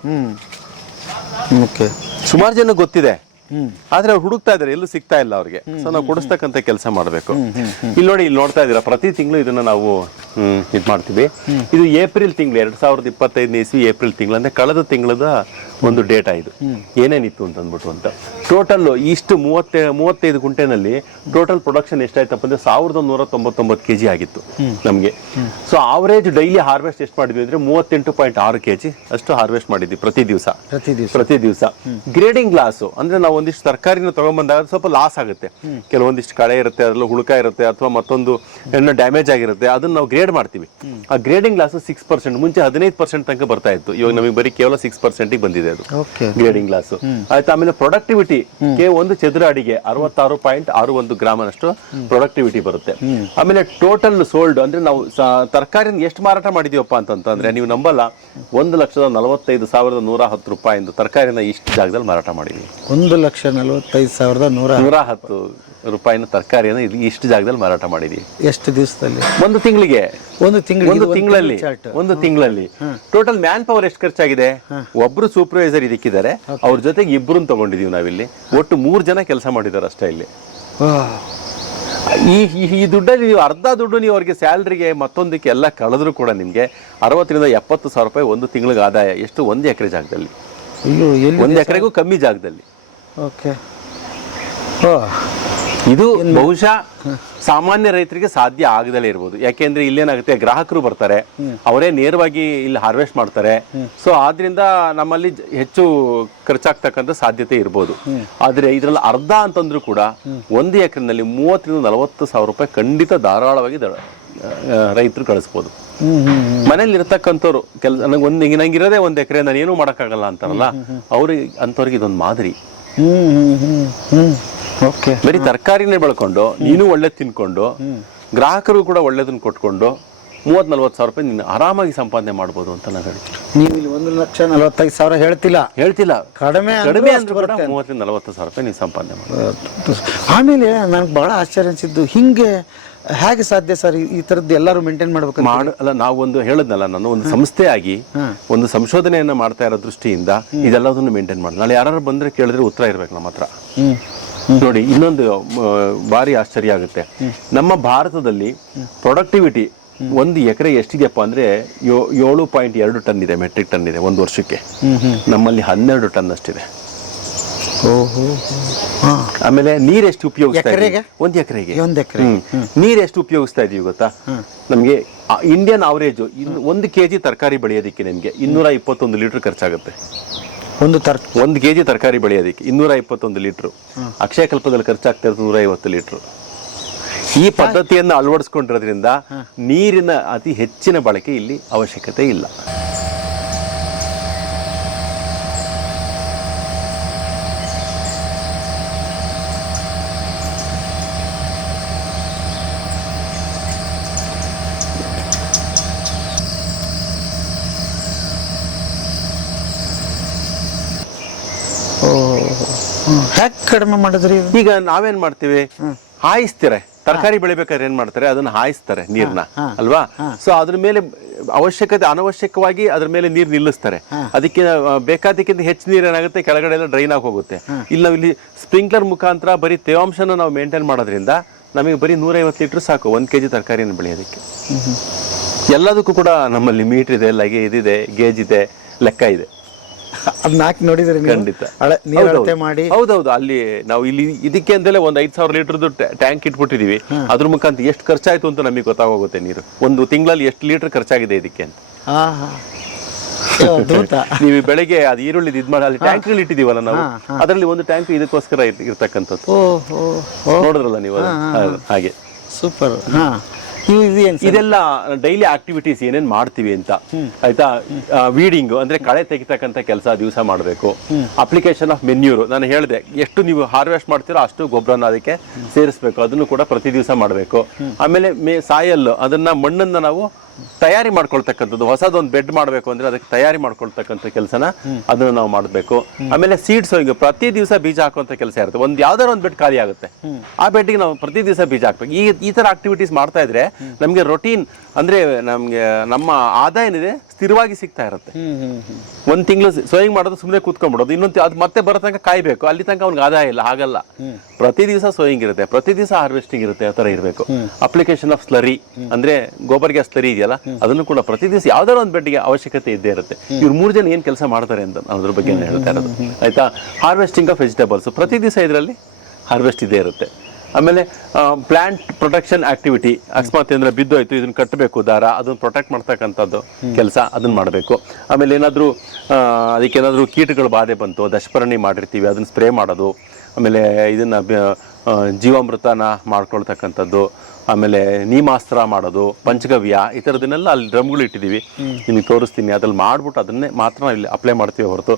ಓಕೆ. ಸುಮಾರು ಜನ ಗೊತ್ತಿದೆ, ಆದ್ರೆ ಅವ್ರು ಹುಡುಕ್ತಾ ಇದಾರೆ, ಎಲ್ಲೂ ಸಿಗ್ತಾ ಇಲ್ಲ ಅವ್ರಿಗೆ. ಸೊ ನಾವು ಕೊಡಿಸ್ತಕ್ಕಂಥ ಕೆಲಸ ಮಾಡಬೇಕು. ಇಲ್ಲಿ ನೋಡಿ, ಇಲ್ಲಿ ನೋಡ್ತಾ ಇದ್ದೀರಾ, ಪ್ರತಿ ತಿಂಗಳು ಇದನ್ನ ನಾವು ಇದು ಮಾಡ್ತೀವಿ. ಇದು ಏಪ್ರಿಲ್ ತಿಂಗಳು 2025 ಇಸ್ವಿ ಏಪ್ರಿಲ್ ತಿಂಗಳು, ಅಂದ್ರೆ ಕಳೆದ ತಿಂಗಳದ ಒಂದು ಡೇಟಾ ಇದು. ಏನೇನಿತ್ತು ಅಂತಂದ್ಬಿಟ್ಟು ಅಂತ ಟೋಟಲ್ ಇಷ್ಟು 35 ಗುಂಟೆನಲ್ಲಿ ಟೋಟಲ್ ಪ್ರೊಡಕ್ಷನ್ ಎಷ್ಟಾಯ್ತಪ್ಪ ಅಂದ್ರೆ 1199 kg ಆಗಿತ್ತು ನಮ್ಗೆ. ಸೊ ಆವರೇಜ್ ಡೈಲಿ ಹಾರ್ವೆಸ್ಟ್ ಎಷ್ಟು ಮಾಡಿದ್ವಿ ಅಂದ್ರೆ 38.6 kg ಅಷ್ಟು ಹಾರ್ವೆಸ್ಟ್ ಮಾಡಿದ್ವಿ ಪ್ರತಿ ದಿವಸ. ಗ್ರೇಡಿಂಗ್ ಲಾಸ್ ಅಂದ್ರೆ ನಾವು ಒಂದಿಷ್ಟು ತರಕಾರಿನ ತಗೊಂಡ್ಬಂದಾಗ ಸ್ವಲ್ಪ ಲಾಸ್ ಆಗುತ್ತೆ. ಕೆಲವೊಂದಿಷ್ಟು ಕಳೆ ಇರುತ್ತೆ, ಅದ್ರಲ್ಲಿ ಹುಳುಕ ಇರುತ್ತೆ, ಅಥವಾ ಮತ್ತೊಂದು ಏನೋ ಡ್ಯಾಮೇಜ್ ಆಗಿರುತ್ತೆ, ಅದನ್ನ ನಾವು ಗ್ರೇಡ್ ಮಾಡ್ತೀವಿ. ಆ ಗ್ರೇಡಿಂಗ್ ಲಾಸ್ 6%, ಮುಂಚೆ 15% ತನಕ ಬರ್ತಾ ಇತ್ತು. ಇವಾಗ ನಮಗೆ ಬರೀ ಕೇವಲ 6% ಬಂದಿದೆ ಅದು ಗ್ರೇಡಿಂಗ್ ಲಾಸ್. ಆಯ್ತು. ಆಮೇಲೆ ಪ್ರೊಡಕ್ಟಿವಿಟಿ ಒಂದು ಚದುರ ಅಡಿಗೆ 66.61 ಗ್ರಾಮನಷ್ಟು ಪ್ರೊಡಕ್ಟಿವಿಟಿ ಬರುತ್ತೆ. ಆಮೇಲೆ ಟೋಟಲ್ ಸೋಲ್ಡ್ ಅಂದ್ರೆ ನಾವು ತರಕಾರಿನ ಎಷ್ಟು ಮಾರಾಟ ಮಾಡಿದೀವಪ್ಪ ಅಂತಂದ್ರೆ ನೀವು ನಂಬಲ್ಲ, 1,45,110 ರೂಪಾಯಿಂದ ತರಕಾರಿನ ಇಷ್ಟು ಜಾಗದಲ್ಲಿ ಮಾರಾಟ ಮಾಡಿದ್ವಿ. 1,45,110 ರೂಪಾಯಿನ ತರಕಾರಿಯನ್ನು ಇಷ್ಟು ಜಾಗದಲ್ಲಿ ಮಾರಾಟ ಮಾಡಿದ್ವಿ. ಎಷ್ಟು ದಿವಸದಲ್ಲಿ? ಒಂದು ತಿಂಗಳಲ್ಲಿ ಟೋಟಲ್ ಮ್ಯಾನ್ ಪವರ್ ಎಷ್ಟು ಖರ್ಚಾಗಿದೆ? ಒಬ್ರು ಸೂಪರ್ವೈಸರ್ ಇದಕ್ಕಿದ್ದಾರೆ, ಅವ್ರ ಜೊತೆಗೆ 2 ತಗೊಂಡಿದೀವಿ ನಾವಿಲ್ಲಿ. ಒಟ್ಟು 3 ಜನ ಕೆಲಸ ಮಾಡಿದಾರೆ ಅಷ್ಟೇ ಇಲ್ಲಿ. ಈ ದುಡ್ಡಲ್ಲಿ ನೀವು ಅರ್ಧ ದುಡ್ಡು ನೀವು ಅವ್ರಿಗೆ ಸ್ಯಾಲ್ರಿಗೆ ಮತ್ತೊಂದಕ್ಕೆ ಎಲ್ಲ ಕಳೆದ್ರು ಕೂಡ ನಿಮ್ಗೆ 60,000 ರಿಂದ 70,000 ರೂಪಾಯಿ ಒಂದು ತಿಂಗಳಿಗೆ ಆದಾಯ. ಎಷ್ಟು? 1 ಎಕರೆ ಜಾಗದಲ್ಲಿ, 1 ಎಕರೆಗೂ ಕಮ್ಮಿ ಜಾಗದಲ್ಲಿ. ಇದು ಬಹುಶಃ ಸಾಮಾನ್ಯ ರೈತರಿಗೆ ಸಾಧ್ಯ ಆಗದಲ್ಲೇ ಇರ್ಬೋದು. ಯಾಕೆಂದ್ರೆ ಇಲ್ಲೇನಾಗುತ್ತೆ, ಗ್ರಾಹಕರು ಬರ್ತಾರೆ, ಅವರೇ ನೇರವಾಗಿ ಇಲ್ಲಿ ಹಾರ್ವೆಸ್ಟ್ ಮಾಡ್ತಾರೆ. ಸೊ ಆದ್ರಿಂದ ನಮ್ಮಲ್ಲಿ ಹೆಚ್ಚು ಖರ್ಚಾಗ್ತಕ್ಕಂಥ ಸಾಧ್ಯತೆ ಇರ್ಬೋದು. ಆದ್ರೆ ಇದ್ರಲ್ಲಿ ಅರ್ಧ ಅಂತಂದ್ರೂ ಕೂಡ 1 ಎಕರೆನಲ್ಲಿ 30,000 ರಿಂದ 40,000 ರೂಪಾಯಿ ಖಂಡಿತ ಧಾರಾಳವಾಗಿ ರೈತರು ಕಳಿಸ್ಬೋದು. ಮನೇಲಿ ಇರ್ತಕ್ಕಂಥವ್ರು ನಂಗಿರೋದೇ 1 ಎಕರೆ, ನಾನು ಏನೂ ಮಾಡೋಕ್ಕಾಗಲ್ಲ ಅಂತಾರಲ್ಲ, ಅಂಥವ್ರಿಗೆ ಇದೊಂದು ಮಾದರಿ. ಬರೀ ತರಕಾರಿನೇ ಬೆಳ್ಕೊಂಡು ನೀನು ಒಳ್ಳೇದು ತಿನ್ಕೊಂಡು ಗ್ರಾಹಕರು ಕೂಡ ಒಳ್ಳೇದನ್ನ ಕೊಟ್ಕೊಂಡು 30,000-40,000 ರೂಪಾಯಿ ನೀನು ಆರಾಮಾಗಿ ಸಂಪಾದನೆ ಮಾಡ್ಬೋದು ಅಂತ ನಾನು ಹೇಳ್ತೀನಿ. ನೀವು ಇಲ್ಲಿ 1,45,000 ಹೇಳ್ತಿಲ್ಲ, ಕಡಿಮೆ ಅಂದ್ರೆ ಕೂಡ 30,000-40,000 ರೂಪಾಯಿ ನೀವು ಸಂಪಾದನೆ ಮಾಡ್ಬೋದು. ಆಮೇಲೆ ನನಗೆ ಬಹಳ ಆಶ್ಚರ್ಯ ಅನ್ಸಿದ್ದು, ಹಿಂಗೆ ಹೇಗೆ ಸಾಧ್ಯ ಸರ್ ಈ ತರದ್ದು ಎಲ್ಲರೂ ಮೇಂಟೈನ್ ಮಾಡ್ಬೇಕು? ಅಲ್ಲ, ನಾವು ಹೇಳಿದ್ನಲ್ಲ, ನಾನು ಒಂದು ಸಂಸ್ಥೆಯಾಗಿ ಒಂದು ಸಂಶೋಧನೆಯನ್ನ ಮಾಡ್ತಾ ಇರೋ ದೃಷ್ಟಿಯಿಂದ ಇದೆಲ್ಲದನ್ನು ಮೇಂಟೈನ್ ಮಾಡಿ, ನಾಳೆ ಯಾರು ಬಂದ್ರೆ ಕೇಳಿದ್ರೆ ಉತ್ತರ ಇರ್ಬೇಕು ನಮ್ಮ ಹತ್ರ. ನೋಡಿ, ಇನ್ನೊಂದು ಭಾರಿ ಆಶ್ಚರ್ಯ ಆಗುತ್ತೆ. ನಮ್ಮ ಭಾರತದಲ್ಲಿ ಪ್ರೊಡಕ್ಟಿವಿಟಿ 1 ಎಕರೆ ಎಷ್ಟಿದೆಯಪ್ಪ ಅಂದ್ರೆ 7.2 ಟನ್ ಇದೆ, ಮೆಟ್ರಿಕ್ ಟನ್ ಇದೆ ಒಂದು ವರ್ಷಕ್ಕೆ. ನಮ್ಮಲ್ಲಿ 12 ಟನ್ ಅಷ್ಟಿದೆ. ಓಹೋ ಹಾ ಆಮೇಲೆ ನೀರ್ ಎಷ್ಟು ಉಪಯೋಗಿಸ್ತಾ ಎಕರೆಗೆ? ಇದ್ದೀವಿ? 1 ಎಕರೆಗೆ. 1 ಎಕರೆ ನೀರ್ ಎಷ್ಟು ಉಪಯೋಗಿಸ್ತಾ ಇದೀವಿ ಗೊತ್ತಾ? ನಮ್ಗೆ ಇಂಡಿಯನ್ ಅವರೇಜ್ 1 kg ತರಕಾರಿ ಬೆಳೆಯೋದಕ್ಕೆ ನಿಮ್ಗೆ 221 ಲೀಟರ್ ಖರ್ಚಾಗುತ್ತೆ. 1 kg ತರಕಾರಿ ಬೆಳೆಯೋದಕ್ಕೆ 221 ಲೀಟರ್. ಅಕ್ಷಯ ಕಲ್ಪದಲ್ಲಿ ಖರ್ಚಾಗ್ತಾ ಇರೋದು 150 ಲೀಟರ್. ಈ ಪದ್ಧತಿಯನ್ನು ಅಳವಡಿಸ್ಕೊಂಡಿರೋದ್ರಿಂದ ನೀರಿನ ಅತಿ ಹೆಚ್ಚಿನ ಬಳಕೆ ಇಲ್ಲಿ ಅವಶ್ಯಕತೆ ಇಲ್ಲ. ಹ್ಯಾಕ್ ಕಡಿಮೆ ಮಾಡಿದ್ರಿ ಇದು? ಈಗ ನಾವೇನ್ ಮಾಡ್ತೀವಿ, ಹಾಯಿಸ್ತಾರೆ ತರಕಾರಿ ಬೆಳಿಬೇಕಾದ್ರೆ ಏನ್ ಮಾಡ್ತಾರೆ, ಅದನ್ನ ಹಾಯಿಸ್ತಾರೆ ನೀರ್ನ ಅಲ್ವಾ. ಸೊ ಅದ್ರ ಮೇಲೆ ಅನವಶ್ಯಕವಾಗಿ ಅದ್ರ ಮೇಲೆ ನೀರ್ ನಿಲ್ಲಿಸ್ತಾರೆ. ಅದಕ್ಕೆ ಬೇಕಾದಕ್ಕಿಂತ ಹೆಚ್ಚು ನೀರು ಏನಾಗುತ್ತೆ, ಕೆಳಗಡೆ ಎಲ್ಲ ಡ್ರೈನ್ ಆಗಿ ಹೋಗುತ್ತೆ. ಇಲ್ಲಿ ನಾವು ಇಲ್ಲಿ ಸ್ಪ್ರಿಂಕ್ಲರ್ ಮುಖಾಂತರ ಬರೀ ತೇವಾಂಶನ ನಾವು ಮೇಂಟೈನ್ ಮಾಡೋದ್ರಿಂದ ನಮಗೆ ಬರೀ 150 ಲೀಟರ್ ಸಾಕು 1 kg ತರಕಾರಿಯನ್ನು ಬೆಳೆಯೋದಕ್ಕೆ. ಎಲ್ಲದಕ್ಕೂ ಕೂಡ ನಮ್ಮಲ್ಲಿ ಮೀಟರ್ ಇದೆ, ಲಗೆ ಇದಿದೆ, ಗೇಜ್ ಇದೆ, ಲೆಕ್ಕ ಇದೆ. ಅದನ್ನ ಹಾಕಿ ನೋಡಿದ್ರೆ ಖಂಡಿತ ನೀರು ಅಳತೆ ಮಾಡಿ. ಹೌದೌದು. ಅಲ್ಲಿ ನಾವು ಇಲ್ಲಿ ಇದಕ್ಕೆ ಅಂತಲೇ ಒಂದು 5,000 ಲೀಟರ್ದು ಟ್ಯಾಂಕ್ ಇಟ್ಬಿಟ್ಟಿದೀವಿ. ಅದ್ರ ಮುಖಾಂತರ ಎಷ್ಟು ಖರ್ಚಾಯ್ತು ಅಂತ ನಮಗೆ ಗೊತ್ತಾಗೋಗುತ್ತೆ. ನೀರು ಒಂದು ತಿಂಗಳಲ್ಲಿ ಎಷ್ಟು ಲೀಟರ್ ಖರ್ಚಾಗಿದೆ ಇದಕ್ಕೆ ಅಂತ. ನೀವು ಬೆಳಗ್ಗೆ ಅದು ಈರುಳ್ಳಿ ಇದ್ ಮಾಡಿ ಅಲ್ಲಿ ಟ್ಯಾಂಕ್ಗಳು ಇಟ್ಟಿದೀವಲ್ಲ ನಾವು, ಅದರಲ್ಲಿ ಒಂದು ಟ್ಯಾಂಕ್ ಇದಕ್ಕೋಸ್ಕರ ಇರ್ತಕ್ಕಂಥದ್ದು. ನೋಡಿದ್ರಲ್ಲ ನೀವು ಹಾಗೆ. ಸೂಪರ್. ಇದೆಲ್ಲ ಡೈಲಿ ಆಕ್ಟಿವಿಟೀಸ್ ಏನೇನ್ ಮಾಡ್ತೀವಿ ಅಂತ ಆಯ್ತಾ. ವೀಡಿಂಗ್ ಅಂದ್ರೆ ಕಳೆ ತೆಗಿತಕ್ಕಂಥ ಕೆಲಸ ದಿವಸ ಮಾಡಬೇಕು. ಅಪ್ಲಿಕೇಶನ್ ಆಫ್ ಮೆನ್ಯೂರ್ ನಾನು ಹೇಳಿದೆ, ಎಷ್ಟು ನೀವು ಹಾರ್ವೆಸ್ಟ್ ಮಾಡ್ತೀರೋ ಅಷ್ಟು ಗೊಬ್ಬರನ ಅದಕ್ಕೆ ಸೇರಿಸಬೇಕು, ಅದನ್ನು ಕೂಡ ಪ್ರತಿ ದಿವಸ ಮಾಡಬೇಕು. ಆಮೇಲೆ ಸಾಯಲ್ ಅದನ್ನ ಮಣ್ಣನ್ನ ನಾವು ತಯಾರಿ ಮಾಡ್ಕೊಳ್ತಕ್ಕಂಥದ್ದು. ಹೊಸದೊಂದು ಬೆಡ್ ಮಾಡಬೇಕು ಅಂದ್ರೆ ಅದಕ್ಕೆ ತಯಾರಿ ಮಾಡ್ಕೊಳ್ತಕ್ಕಂಥ ಕೆಲಸನ ಅದನ್ನ ನಾವು ಮಾಡಬೇಕು. ಆಮೇಲೆ ಸೀಡ್ ಸೋಯಿಂಗ್ ಪ್ರತಿ ದಿವಸ ಬೀಜ ಹಾಕುವಂತ ಕೆಲಸ ಇರುತ್ತೆ. ಯಾವ್ದಾದ್ರು ಒಂದು ಬೆಡ್ ಖಾಲಿ ಆಗುತ್ತೆ, ಆ ಬೆಡ್ಗೆ ನಾವು ಪ್ರತಿ ದಿವಸ ಬೀಜ ಹಾಕ್ಬೇಕು. ಈ ತರ ಆಕ್ಟಿವಿಟೀಸ್ ಮಾಡ್ತಾ ಇದ್ರೆ ನಮ್ಗೆ ರೊಟೀನ್ ಅಂದ್ರೆ ನಮ್ಗೆ ನಮ್ಮ ಆದಾಯ ಏನಿದೆ ಸ್ಥಿರವಾಗಿ ಸಿಗ್ತಾ ಇರುತ್ತೆ. 1 ತಿಂಗಳು ಸೋಯಿಂಗ್ ಮಾಡೋದು ಸುಮ್ಮನೆ ಕೂತ್ಕೊಂಡ್ಬಿಡೋದು, ಇನ್ನೊಂದು ಅದು ಮತ್ತೆ ಬರೋ ತನಕ ಕಾಯ್ಬೇಕು, ಅಲ್ಲಿ ತನಕ ಅವ್ನಿಗೆ ಆದಾಯ ಇಲ್ಲ. ಹಾಗಲ್ಲ, ಪ್ರತಿ ದಿವಸ ಸೋಯಿಂಗ್ ಇರುತ್ತೆ, ಪ್ರತಿ ದಿವಸ ಹಾರ್ವೆಸ್ಟಿಂಗ್ ಇರುತ್ತೆ. ಆ ತರ ಇರಬೇಕು. ಅಪ್ಲಿಕೇಶನ್ ಆಫ್ ಸ್ಲರಿ ಅಂದ್ರೆ ಗೋಬರ್ ಗ್ಯಾಸ್ ಸ್ಲರಿ ಇದೆಯಲ್ಲ, ಅದನ್ನು ಕೂಡ ಪ್ರತಿ ದಿವಸ ಯಾವ್ದಾದ್ರು ಒಂದು ಬೆಡ್ಗೆ ಅವಶ್ಯಕತೆ ಇದ್ದೇ ಇರುತ್ತೆ. ಇವ್ರು 3 ಜನ ಏನ್ ಕೆಲಸ ಮಾಡ್ತಾರೆ ಅಂತ ಅದ್ರ ಬಗ್ಗೆ ಹೇಳ್ತಾ ಇರೋದು ಆಯ್ತಾ. ಹಾರ್ವೆಸ್ಟಿಂಗ್ ಆಫ್ ವೆಜಿಟೇಬಲ್ಸ್ ಪ್ರತಿ ದಿವಸ ಇದರಲ್ಲಿ ಹಾರ್ವೆಸ್ಟ್ ಇದೇ ಇರುತ್ತೆ. ಆಮೇಲೆ ಪ್ಲಾಂಟ್ ಪ್ರೊಟೆಕ್ಷನ್ ಆಕ್ಟಿವಿಟಿ, ಅಕಸ್ಮಾತ್ ಅಂದ್ರೆ ಬಿದ್ದೋಯ್ತು ಇದನ್ನ ಕಟ್ಟಬೇಕು ದಾರ, ಅದನ್ನ ಪ್ರೊಟೆಕ್ಟ್ ಮಾಡ್ತಕ್ಕಂಥದ್ದು ಕೆಲಸ ಅದನ್ನ ಮಾಡಬೇಕು. ಆಮೇಲೆ ಏನಾದರೂ ಅದಕ್ಕೇನಾದರೂ ಕೀಟಗಳ ಬಾಧೆ ಬಂತು, ದಶಪರ್ಣಿ ಮಾಡಿರ್ತೀವಿ, ಅದನ್ನ ಸ್ಪ್ರೇ ಮಾಡೋದು. ಆಮೇಲೆ ಇದನ್ನ ಜೀವಾಮೃತನ ಮಾಡ್ಕೊಳ್ತಕ್ಕಂಥದ್ದು. ಆಮೇಲೆ ನೀಮಾಸ್ತ್ರ ಮಾಡೋದು, ಪಂಚಗವ್ಯ, ಈ ಥರದನ್ನೆಲ್ಲ ಅಲ್ಲಿ ಡ್ರಮ್ಗಳು ಇಟ್ಟಿದ್ದೀವಿ, ನಿಮಗೆ ತೋರಿಸ್ತೀನಿ. ಅದ್ರಲ್ಲಿ ಮಾಡ್ಬಿಟ್ಟು ಅದನ್ನೇ ಮಾತ್ರ ಇಲ್ಲಿ ಅಪ್ಲೈ ಮಾಡ್ತೀವಿ ಹೊರತು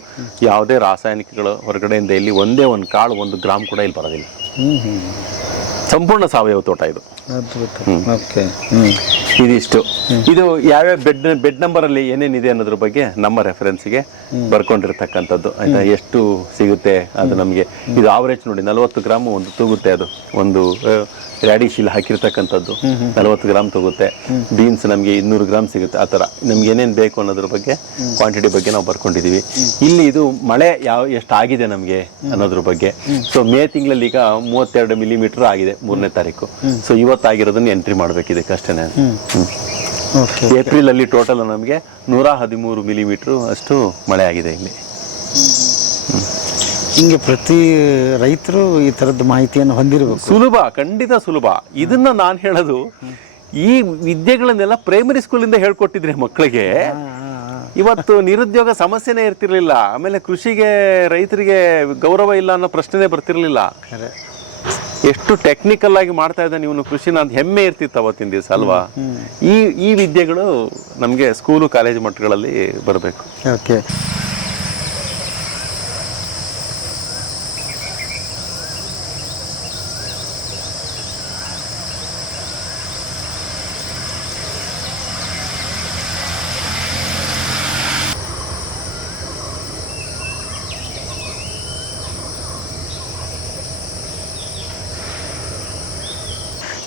ಯಾವುದೇ ರಾಸಾಯನಿಕಗಳು ಹೊರಗಡೆಯಿಂದ ಇಲ್ಲಿ ಒಂದೇ ಒಂದು ಕಾಳು 1 ಗ್ರಾಮ್ ಕೂಡ ಇಲ್ಲಿ ಬರೋದಿಲ್ಲ. ಸಂಪೂರ್ಣ ಸಾವಯವ ತೋಟ ಇದು. ಇದಿಷ್ಟು. ಇದು ಯಾವ್ಯಾವ ಬೆಡ್ ನಂಬರ್ ಅಲ್ಲಿ ಏನೇನಿದೆ ಅನ್ನೋದ್ರ ಬಗ್ಗೆ ನಮ್ಮ ರೆಫರೆನ್ಸ್ಗೆ ಬರ್ಕೊಂಡಿರ್ತಕ್ಕಂಥದ್ದು ಆಯ್ತಾ. ಎಷ್ಟು ಸಿಗುತ್ತೆ ಅದು ನಮಗೆ. ಇದು ಆವರೇಜ್ ನೋಡಿ 40 ಗ್ರಾಮ್ ಒಂದು ತೂಗುತ್ತೆ. ಅದು ಒಂದು ರ್ಯಾಡಿಶ್ ಇಲ್ಲಿ ಹಾಕಿರ್ತಕ್ಕಂಥದ್ದು 40 ಗ್ರಾಮ್ ತಗೋತ್ತೆ. ಬೀನ್ಸ್ ನಮಗೆ 200 ಗ್ರಾಮ್ ಸಿಗುತ್ತೆ. ಆ ಥರ ನಮ್ಗೆ ಏನೇನು ಬೇಕು ಅನ್ನೋದ್ರ ಬಗ್ಗೆ ಕ್ವಾಂಟಿಟಿ ಬಗ್ಗೆ ನಾವು ಬರ್ಕೊಂಡಿದ್ದೀವಿ. ಇಲ್ಲಿ ಇದು ಮಳೆ ಎಷ್ಟಾಗಿದೆ ನಮಗೆ ಅನ್ನೋದ್ರ ಬಗ್ಗೆ. ಸೊ ಮೇ ತಿಂಗಳಲ್ಲಿ ಈಗ 32 ಮಿಲಿಮೀಟರ್ ಆಗಿದೆ 3ನೇ ತಾರೀಕು. ಸೊ ಇವತ್ತಾಗಿರೋದನ್ನ ಎಂಟ್ರಿ ಮಾಡಬೇಕಿದೆ ಅಷ್ಟೇ. ಏಪ್ರಿಲ್ ಅಲ್ಲಿ ಟೋಟಲ್ ನಮಗೆ 113 ಮಿಲಿಮೀಟರ್ ಅಷ್ಟು ಮಳೆ ಆಗಿದೆ ಇಲ್ಲಿ. ಹಿಂಗೆ ಪ್ರತಿ ರೈತರು ಈ ತರದ ಮಾಹಿತಿಯನ್ನು ಹೊಂದಿರಬೇಕು. ಸುಲಭ, ಖಂಡಿತ ಸುಲಭ. ಇದನ್ನ ನಾನು ಹೇಳೋದು, ಈ ವಿದ್ಯೆಗಳನ್ನೆಲ್ಲ ಪ್ರೈಮರಿ ಸ್ಕೂಲಿಂದ ಹೇಳ್ಕೊಟ್ಟಿದ್ರೆ ಮಕ್ಕಳಿಗೆ ಇವತ್ತು ನಿರುದ್ಯೋಗ ಸಮಸ್ಯೆನೇ ಇರ್ತಿರ್ಲಿಲ್ಲ. ಆಮೇಲೆ ಕೃಷಿಗೆ ರೈತರಿಗೆ ಗೌರವ ಇಲ್ಲ ಅನ್ನೋ ಪ್ರಶ್ನೆನೇ ಬರ್ತಿರ್ಲಿಲ್ಲ. ಎಷ್ಟು ಟೆಕ್ನಿಕಲ್ ಆಗಿ ಮಾಡ್ತಾ ಇದ್ದಾನೆ ಇವನು ಕೃಷಿನ ಅಂತ ಹೆಮ್ಮೆ ಇರ್ತಿತ್ತು ಅವತ್ತಿನ ದಿವಸ ಅಲ್ವಾ. ಈ ವಿದ್ಯೆಗಳು ನಮಗೆ ಸ್ಕೂಲು ಕಾಲೇಜು ಮಟ್ಟಗಳಲ್ಲಿ ಬರಬೇಕು. ಓಕೆ.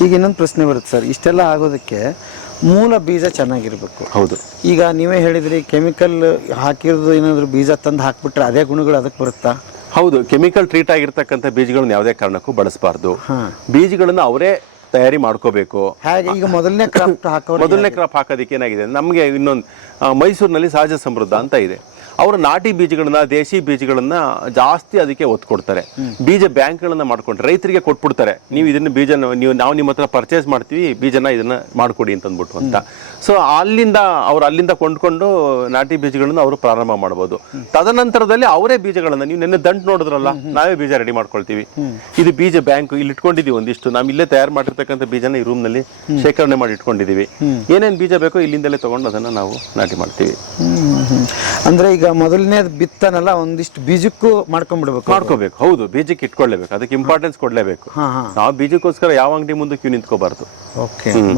ಈಗ ಇನ್ನೊಂದು ಪ್ರಶ್ನೆ ಬರುತ್ತೆ ಸರ್, ಇಷ್ಟೆಲ್ಲ ಆಗೋದಕ್ಕೆ ಮೂಲ ಬೀಜ ಚೆನ್ನಾಗಿರ್ಬೇಕು. ಹೌದು. ಈಗ ನೀವೇ ಹೇಳಿದ್ರಿ ಕೆಮಿಕಲ್ ಹಾಕಿರೋದು ಏನಾದ್ರು ಬೀಜ ತಂದು ಹಾಕ್ಬಿಟ್ರೆ ಅದೇ ಗುಣಗಳು ಅದಕ್ಕೆ ಬರುತ್ತಾ? ಹೌದು. ಕೆಮಿಕಲ್ ಟ್ರೀಟ್ ಆಗಿರ್ತಕ್ಕಂಥ ಬೀಜಗಳನ್ನ ಯಾವುದೇ ಕಾರಣಕ್ಕೂ ಬಳಸಬಾರ್ದು. ಬೀಜಗಳನ್ನ ಅವರೇ ತಯಾರಿ ಮಾಡ್ಕೋಬೇಕು. ಹಾಗೆ ಈಗ ಮೊದಲನೇ ಕ್ರಾಪ್ ಹಾಕೋದಕ್ಕೆ ಏನಾಗಿದೆ, ನಮಗೆ ಇನ್ನೊಂದು ಮೈಸೂರಿನಲ್ಲಿ ಸಹಜ ಸಮೃದ್ಧ ಅಂತ ಇದೆ. ಅವರು ನಾಟಿ ಬೀಜಗಳನ್ನ ದೇಶಿ ಬೀಜಗಳನ್ನ ಜಾಸ್ತಿ ಅದಕ್ಕೆ ಒತ್ತು ಕೊಡ್ತಾರೆ. ಬೀಜ ಬ್ಯಾಂಕ್ಗಳನ್ನ ಮಾಡ್ಕೊಂಡ್ರೆ ರೈತರಿಗೆ ಕೊಟ್ಬಿಡ್ತಾರೆ, ನೀವು ಇದನ್ನ ಬೀಜ ನಾವು ನಿಮ್ಮ ಹತ್ರ ಪರ್ಚೇಸ್ ಮಾಡ್ತೀವಿ, ಬೀಜನ ಇದನ್ನ ಮಾಡ್ಕೊಡಿ ಅಂತ ಅಂದ್ಬಿಟ್ಟು ಅಂತ. ಸೊ ಅಲ್ಲಿಂದ ಕೊಂಡ್ಕೊಂಡು ನಾಟಿ ಬೀಜಗಳನ್ನ ಅವರು ಪ್ರಾರಂಭ ಮಾಡ್ಬೋದು. ತದನಂತರದಲ್ಲಿ ಅವರೇ ಬೀಜಗಳನ್ನ, ನೀವು ನೆನ್ನೆ ದಂಟು ನೋಡಿದ್ರಲ್ಲ, ನಾವೇ ಬೀಜ ರೆಡಿ ಮಾಡ್ಕೊಳ್ತೀವಿ. ಇದು ಬೀಜ ಬ್ಯಾಂಕ್, ಇಲ್ಲಿ ಇಟ್ಕೊಂಡಿದೀವಿ ಒಂದಿಷ್ಟು, ನಾವು ಇಲ್ಲೇ ತಯಾರು ಮಾಡಿರ್ತಕ್ಕಂಥ ಬೀಜನ ಈ ರೂಮ್ ನಲ್ಲಿ ಶೇಖರಣೆ ಮಾಡಿ ಇಟ್ಕೊಂಡಿದೀವಿ. ಏನೇನ್ ಬೀಜ ಬೇಕೋ ಇಲ್ಲಿಂದಲೇ ತಗೊಂಡು ಅದನ್ನ ನಾವು ನಾಟಿ ಮಾಡ್ತೀವಿ. ಅಂದ್ರೆ ಈಗ ಮೊದಲನೇ ಬಿತ್ತನಲ್ಲ, ಒಂದಿಷ್ಟು ಬೀಜಕ್ಕೂ ಮಾಡ್ಕೋಬೇಕು. ಹೌದು, ಬೀಜಕ್ಕೆ ಇಟ್ಕೊಳ್ಳೇಬೇಕು, ಅದಕ್ಕೆ ಇಂಪಾರ್ಟೆನ್ಸ್ ಕೊಡ್ಲೇಬೇಕು. ನಾವು ಬೀಜಕ್ಕೋಸ್ಕರ ಯಾವ ಅಂಗಡಿ ಮುಂದೆ ಕ್ಯೂ ನಿಂತ್ಕೋಬಾರ್ದು.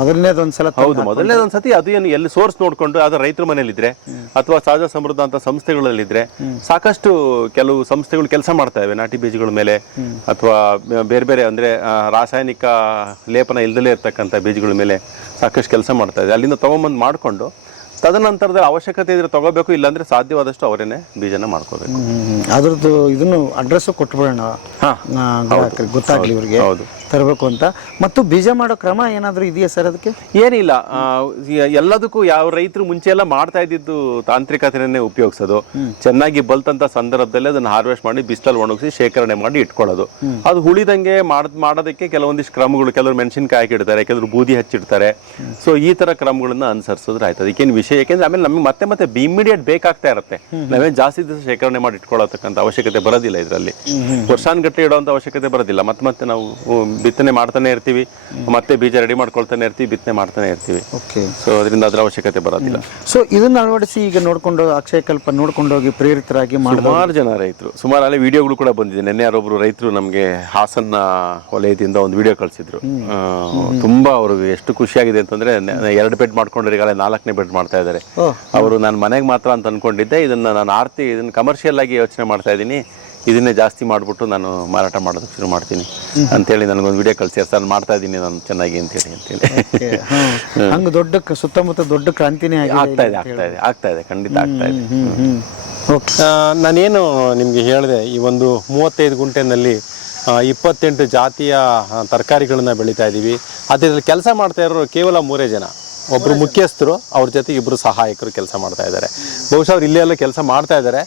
ಮೊದಲನೇದೊಂದ್ಸಲ ಹೌದು, ಮೊದಲನೇದೊಂದ್ಸತಿ ಅದು ಏನು ಎಲ್ಲಿ ಸೋರ್ಸ್ ನೋಡ್ಕೊಂಡು, ಅದು ರೈತರ ಮನೇಲಿದ್ರೆ ಅಥವಾ ಸಹಜ ಸಮೃದ್ಧ ಅಂತ ಸಂಸ್ಥೆಗಳಲ್ಲಿದ್ರೆ ಸಾಕಷ್ಟು ಕೆಲವು ಸಂಸ್ಥೆಗಳು ಕೆಲಸ ಮಾಡ್ತಾ ಇವೆ ನಾಟಿ ಬೀಜಗಳ ಮೇಲೆ, ಅಥವಾ ಬೇರೆ ಬೇರೆ ಅಂದ್ರೆ ರಾಸಾಯನಿಕ ಲೇಪನ ಇಲ್ದಲೇ ಇರ್ತಕ್ಕಂಥ ಬೀಜಗಳ ಮೇಲೆ ಸಾಕಷ್ಟು ಕೆಲಸ ಮಾಡ್ತಾ ಇದೆ. ಅಲ್ಲಿಂದ ತಗೊಂಬಂದು ಮಾಡಿಕೊಂಡು ತದನಂತರದ ಅವಶ್ಯಕತೆ ಇದ್ರೆ ತಗೋಬೇಕು, ಇಲ್ಲಾಂದ್ರೆ ಸಾಧ್ಯವಾದಷ್ಟು ಅವರೇನೆ ಬೀಜನ ಮಾಡ್ಕೋಬೇಕು. ಅದ್ರದ್ದು ಇದನ್ನು ಅಡ್ರೆಸ್ ಕೊಟ್ಬಿಡೋಣ, ಗೊತ್ತಾಗ್ಲಿ ಇವ್ರಿಗೆ ತರಬೇಕು ಅಂತ. ಮತ್ತು ಬೀಜ ಮಾಡೋ ಕ್ರಮ ಏನಾದ್ರು ಇದೆಯಾ ಸರ್ ಅದಕ್ಕೆ? ಏನಿಲ್ಲ, ಎಲ್ಲದಕ್ಕೂ ಯಾವ ರೈತರು ಮುಂಚೆ ಎಲ್ಲ ಮಾಡ್ತಾ ಇದ್ದಿದ್ದು ತಾಂತ್ರಿಕತೆಯನ್ನೇ ಉಪಯೋಗಿಸೋದು. ಚೆನ್ನಾಗಿ ಬಲ್ತಂತ ಸಂದರ್ಭದಲ್ಲಿ ಅದನ್ನ ಹಾರ್ವೆಸ್ಟ್ ಮಾಡಿ ಬಿಸಿಲಲ್ಲಿ ಒಣಗಿಸಿ ಶೇಖರಣೆ ಮಾಡಿ ಇಟ್ಕೊಳ್ಳೋದು. ಅದು ಉಳಿದಂಗೆ ಮಾಡೋದಕ್ಕೆ ಕೆಲವೊಂದಿಷ್ಟು ಕ್ರಮಗಳು, ಕೆಲವರು ಮೆಣಸಿನಕಾಯಿ ಹಾಕಿಡ್ತಾರೆ, ಕೆಲವರು ಬೂದಿ ಹಚ್ಚಿಡ್ತಾರೆ. ಸೊ ಈ ತರ ಕ್ರಮಗಳನ್ನ ಅನುಸರಿಸಿದ್ರೆ ಆಯ್ತು. ಅದಕ್ಕೇನು ವಿಷಯ, ಯಾಕೆಂದ್ರೆ ಆಮೇಲೆ ನಮಗೆ ಮತ್ತೆ ಇಮಿಡಿಯೇಟ್ ಬೇಕಾಗ್ತಾ ಇರುತ್ತೆ. ನಾವೇನು ಜಾಸ್ತಿ ದಿವಸ ಶೇಖರಣೆ ಮಾಡಿ ಇಟ್ಕೊಳ್ಳತಕ್ಕಂಥ ಅವಶ್ಯಕತೆ ಬರೋದಿಲ್ಲ. ಇದರಲ್ಲಿ ವರ್ಷಾನ್ಗಟ್ಟಲೆ ಇಡುವಂತ ಅವಶ್ಯಕತೆ ಬರೋದಿಲ್ಲ. ಮತ್ತೆ ನಾವು ಬಿತ್ತನೆ ಮಾಡ್ತಾನೆ ಇರ್ತೀವಿ, ಮತ್ತೆ ಬೀಜ ರೆಡಿ ಮಾಡ್ಕೊಳ್ತಾನೆ ಇರ್ತೀವಿ, ಬಿತ್ತನೆ ಮಾಡ್ತಾನೆ ಇರ್ತೀವಿ. ಸೊ ಅದರಿಂದ ಅದರ ಅವಶ್ಯಕತೆ ಬರೋದಿಲ್ಲ. ಸೊ ಇದನ್ನ ಅಳವಡಿಸಿ ಈಗ ನೋಡ್ಕೊಂಡು ಅಕ್ಷಯ ಕಲ್ಪ ನೋಡ್ಕೊಂಡು ಹೋಗಿ ಪ್ರೇರಿತರಾಗಿ ಸುಮಾರು ಜನ ರೈತರು, ಸುಮಾರು ಅಲ್ಲಿ ವಿಡಿಯೋಗಳು ಕೂಡ ಬಂದಿದೆ. ನಿನ್ನೆ ಯಾರೊಬ್ರು ರೈತರು ನಮಗೆ ಹಾಸನ ವಲಯದಿಂದ ಒಂದು ವಿಡಿಯೋ ಕಳಿಸಿದ್ರು. ತುಂಬಾ ಅವ್ರಿಗೆ ಎಷ್ಟು ಖುಷಿಯಾಗಿದೆ ಅಂತಂದ್ರೆ, 2 ಬೆಡ್ ಮಾಡ್ಕೊಂಡ್ರೆ ಈಗಾಗಲೇ 4ನೇ ಬೆಡ್ ಮಾಡ್ತಾ ಇದ್ದಾರೆ. ಅವರು ನಾನು ಮನೆಗೆ ಮಾತ್ರ ಅಂತ ಅನ್ಕೊಂಡಿದ್ದೆ, ಇದನ್ನ ನಾನು ಇದನ್ನ ಕಮರ್ಷಿಯಲ್ ಆಗಿ ಯೋಚನೆ ಮಾಡ್ತಾ ಇದ್ದೀನಿ, ಇದನ್ನೇ ಜಾಸ್ತಿ ಮಾಡ್ಬಿಟ್ಟು ನಾನು ಮಾರಾಟ ಮಾಡೋದಕ್ಕೆ ಶುರು ಮಾಡ್ತೀನಿ ಅಂತೇಳಿ ನನಗೊಂದು ವಿಡಿಯೋ ಕಳಿಸಿ, ಸರ್ ಮಾಡ್ತಾ ಇದ್ದೀನಿ ನಾನು ಚೆನ್ನಾಗಿ ಅಂತೇಳಿ. ಹಂಗ ದೊಡ್ಡ ಸುತ್ತಮುತ್ತ ದೊಡ್ಡ ಕ್ರಾಂತಿನೇ ಆಗ್ತಾ ಇದೆ, ಖಂಡಿತ ಆಗ್ತಾ ಇದೆ. ನಾನೇನು ನಿಮ್ಗೆ ಹೇಳಿದೆ, ಈ ಒಂದು 35 ಗುಂಟೆನಲ್ಲಿ 28 ಜಾತಿಯ ತರಕಾರಿಗಳನ್ನ ಬೆಳೀತಾ ಇದ್ದೀವಿ. ಅದರಲ್ಲಿ ಕೆಲಸ ಮಾಡ್ತಾ ಇರೋರು ಕೇವಲ 3 ಜನ. ಒಬ್ರು ಮುಖ್ಯಸ್ಥರು, ಅವ್ರ ಜೊತೆಗೆ 2 ಸಹಾಯಕರು ಕೆಲಸ ಮಾಡ್ತಾ ಇದ್ದಾರೆ. ಬಹುಶಃ ಅವ್ರು ಇಲ್ಲೇ ಎಲ್ಲ ಕೆಲಸ ಮಾಡ್ತಾ ಇದ್ದಾರೆ.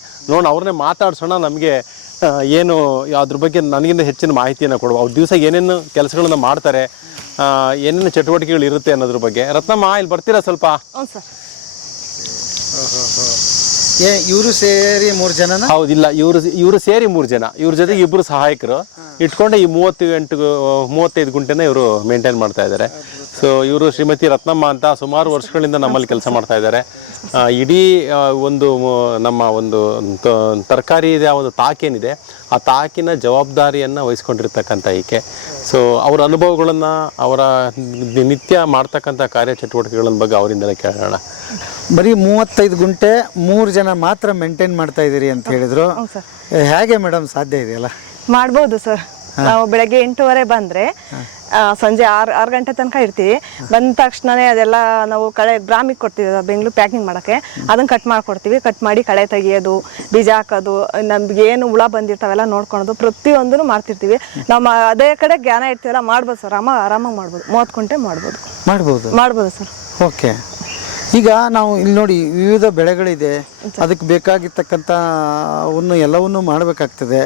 ಅವ್ರನ್ನೇ ಮಾತಾಡ್ಸೋಣ, ನಮಗೆ ಏನು ಅದ್ರ ಬಗ್ಗೆ ನನಗಿಂತ ಹೆಚ್ಚಿನ ಮಾಹಿತಿಯನ್ನು ಕೊಡುವ. ಅವ್ರ ದಿವಸ ಏನೇನು ಕೆಲಸಗಳನ್ನ ಮಾಡ್ತಾರೆ, ಏನೇನು ಚಟುವಟಿಕೆಗಳು ಇರುತ್ತೆ ಅನ್ನೋದ್ರ ಬಗ್ಗೆ. ರತ್ನಮ್ಮ, ಇಲ್ಲಿ ಬರ್ತೀರಾ ಸ್ವಲ್ಪ? ಇವರು ಸೇರಿ 3 ಜನ? ಹೌದಿಲ್ಲ, ಇವರು ಸೇರಿ 3 ಜನ. ಇವ್ರ ಜೊತೆಗೆ 2 ಸಹಾಯಕರು ಇಟ್ಕೊಂಡೆ ಈ 35 ಗುಂಟೆನ ಇವರು ಮೇಂಟೈನ್ ಮಾಡ್ತಾ ಇದ್ದಾರೆ. ಸೊ ಇವರು ಶ್ರೀಮತಿ ರತ್ನಮ್ಮ ಅಂತ ಸುಮಾರು ವರ್ಷಗಳಿಂದ ನಮ್ಮಲ್ಲಿ ಕೆಲಸ ಮಾಡ್ತಾ ಇದ್ದಾರೆ. ಇಡೀ ಒಂದು ನಮ್ಮ ಒಂದು ತರಕಾರಿ ಒಂದು ತಾಕೇನಿದೆ, ಆ ತಾಕಿನ ಜವಾಬ್ದಾರಿಯನ್ನು ವಹಿಸ್ಕೊಂಡಿರ್ತಕ್ಕಂಥ ಈಕೆ. ಸೊ ಅವರ ಅನುಭವಗಳನ್ನು, ಅವರ ನಿತ್ಯ ಮಾಡ್ತಕ್ಕಂಥ ಕಾರ್ಯಚಟುವಟಿಕೆಗಳ ಬಗ್ಗೆ ಅವರಿಂದಲೇ ಕೇಳೋಣ. ಬರೀ 35 ಗುಂಟೆ 3 ಜನ ಮಾತ್ರ ಮೇಂಟೈನ್ ಮಾಡ್ತಾ ಇದೀರಿ ಅಂತ ಹೇಳಿದ್ರು. ಹೇಗೆ ಮೇಡಮ್ ಸಾಧ್ಯ ಇದೆಯಲ್ಲ? ಮಾಡ್ಬೋದು ಸರ್. ನಾವು ಬೆಳಗ್ಗೆ 8:15 ಬಂದ್ರೆ ಸಂಜೆ 6 ಗಂಟೆ ತನಕ ಇರ್ತೀವಿ. ಬಂದ ತಕ್ಷಣನೇ ಅದೆಲ್ಲ ನಾವು ಗ್ರಾಮಿಗೆ ಕೊಡ್ತೀವಿ, ಬೆಂಗಳೂರು ಪ್ಯಾಕಿಂಗ್ ಮಾಡೋಕ್ಕೆ. ಅದನ್ನ ಕಟ್ ಮಾಡ್ಕೊಡ್ತೀವಿ. ಕಟ್ ಮಾಡಿ ಕಳೆ ತೆಗಿಯೋದು, ಬೀಜ ಹಾಕೋದು, ನಮ್ಗೆ ಏನು ಹುಳ ಬಂದಿರ್ತಾವೆಲ್ಲ ನೋಡ್ಕೊಳೋದು, ಪ್ರತಿಯೊಂದನ್ನು ಮಾಡ್ತಿರ್ತೀವಿ. ನಾವು ಅದೇ ಕಡೆ ಜ್ಞಾನ ಇರ್ತೀವಲ್ಲ, ಮಾಡ್ಬೋದು ಸರ್. ಆರಾಮಾಗಿ ಮಾಡ್ಬೋದು. 30 ಗುಂಟೆ ಮಾಡ್ಬೋದು ಸರ್. ಓಕೆ. ಈಗ ನಾವು ಇಲ್ಲಿ ನೋಡಿ, ವಿವಿಧ ಬೆಳೆಗಳಿದೆ, ಅದಕ್ಕೆ ಬೇಕಾಗಿರ್ತಕ್ಕಂಥ ಎಲ್ಲವನ್ನೂ ಮಾಡಬೇಕಾಗ್ತದೆ.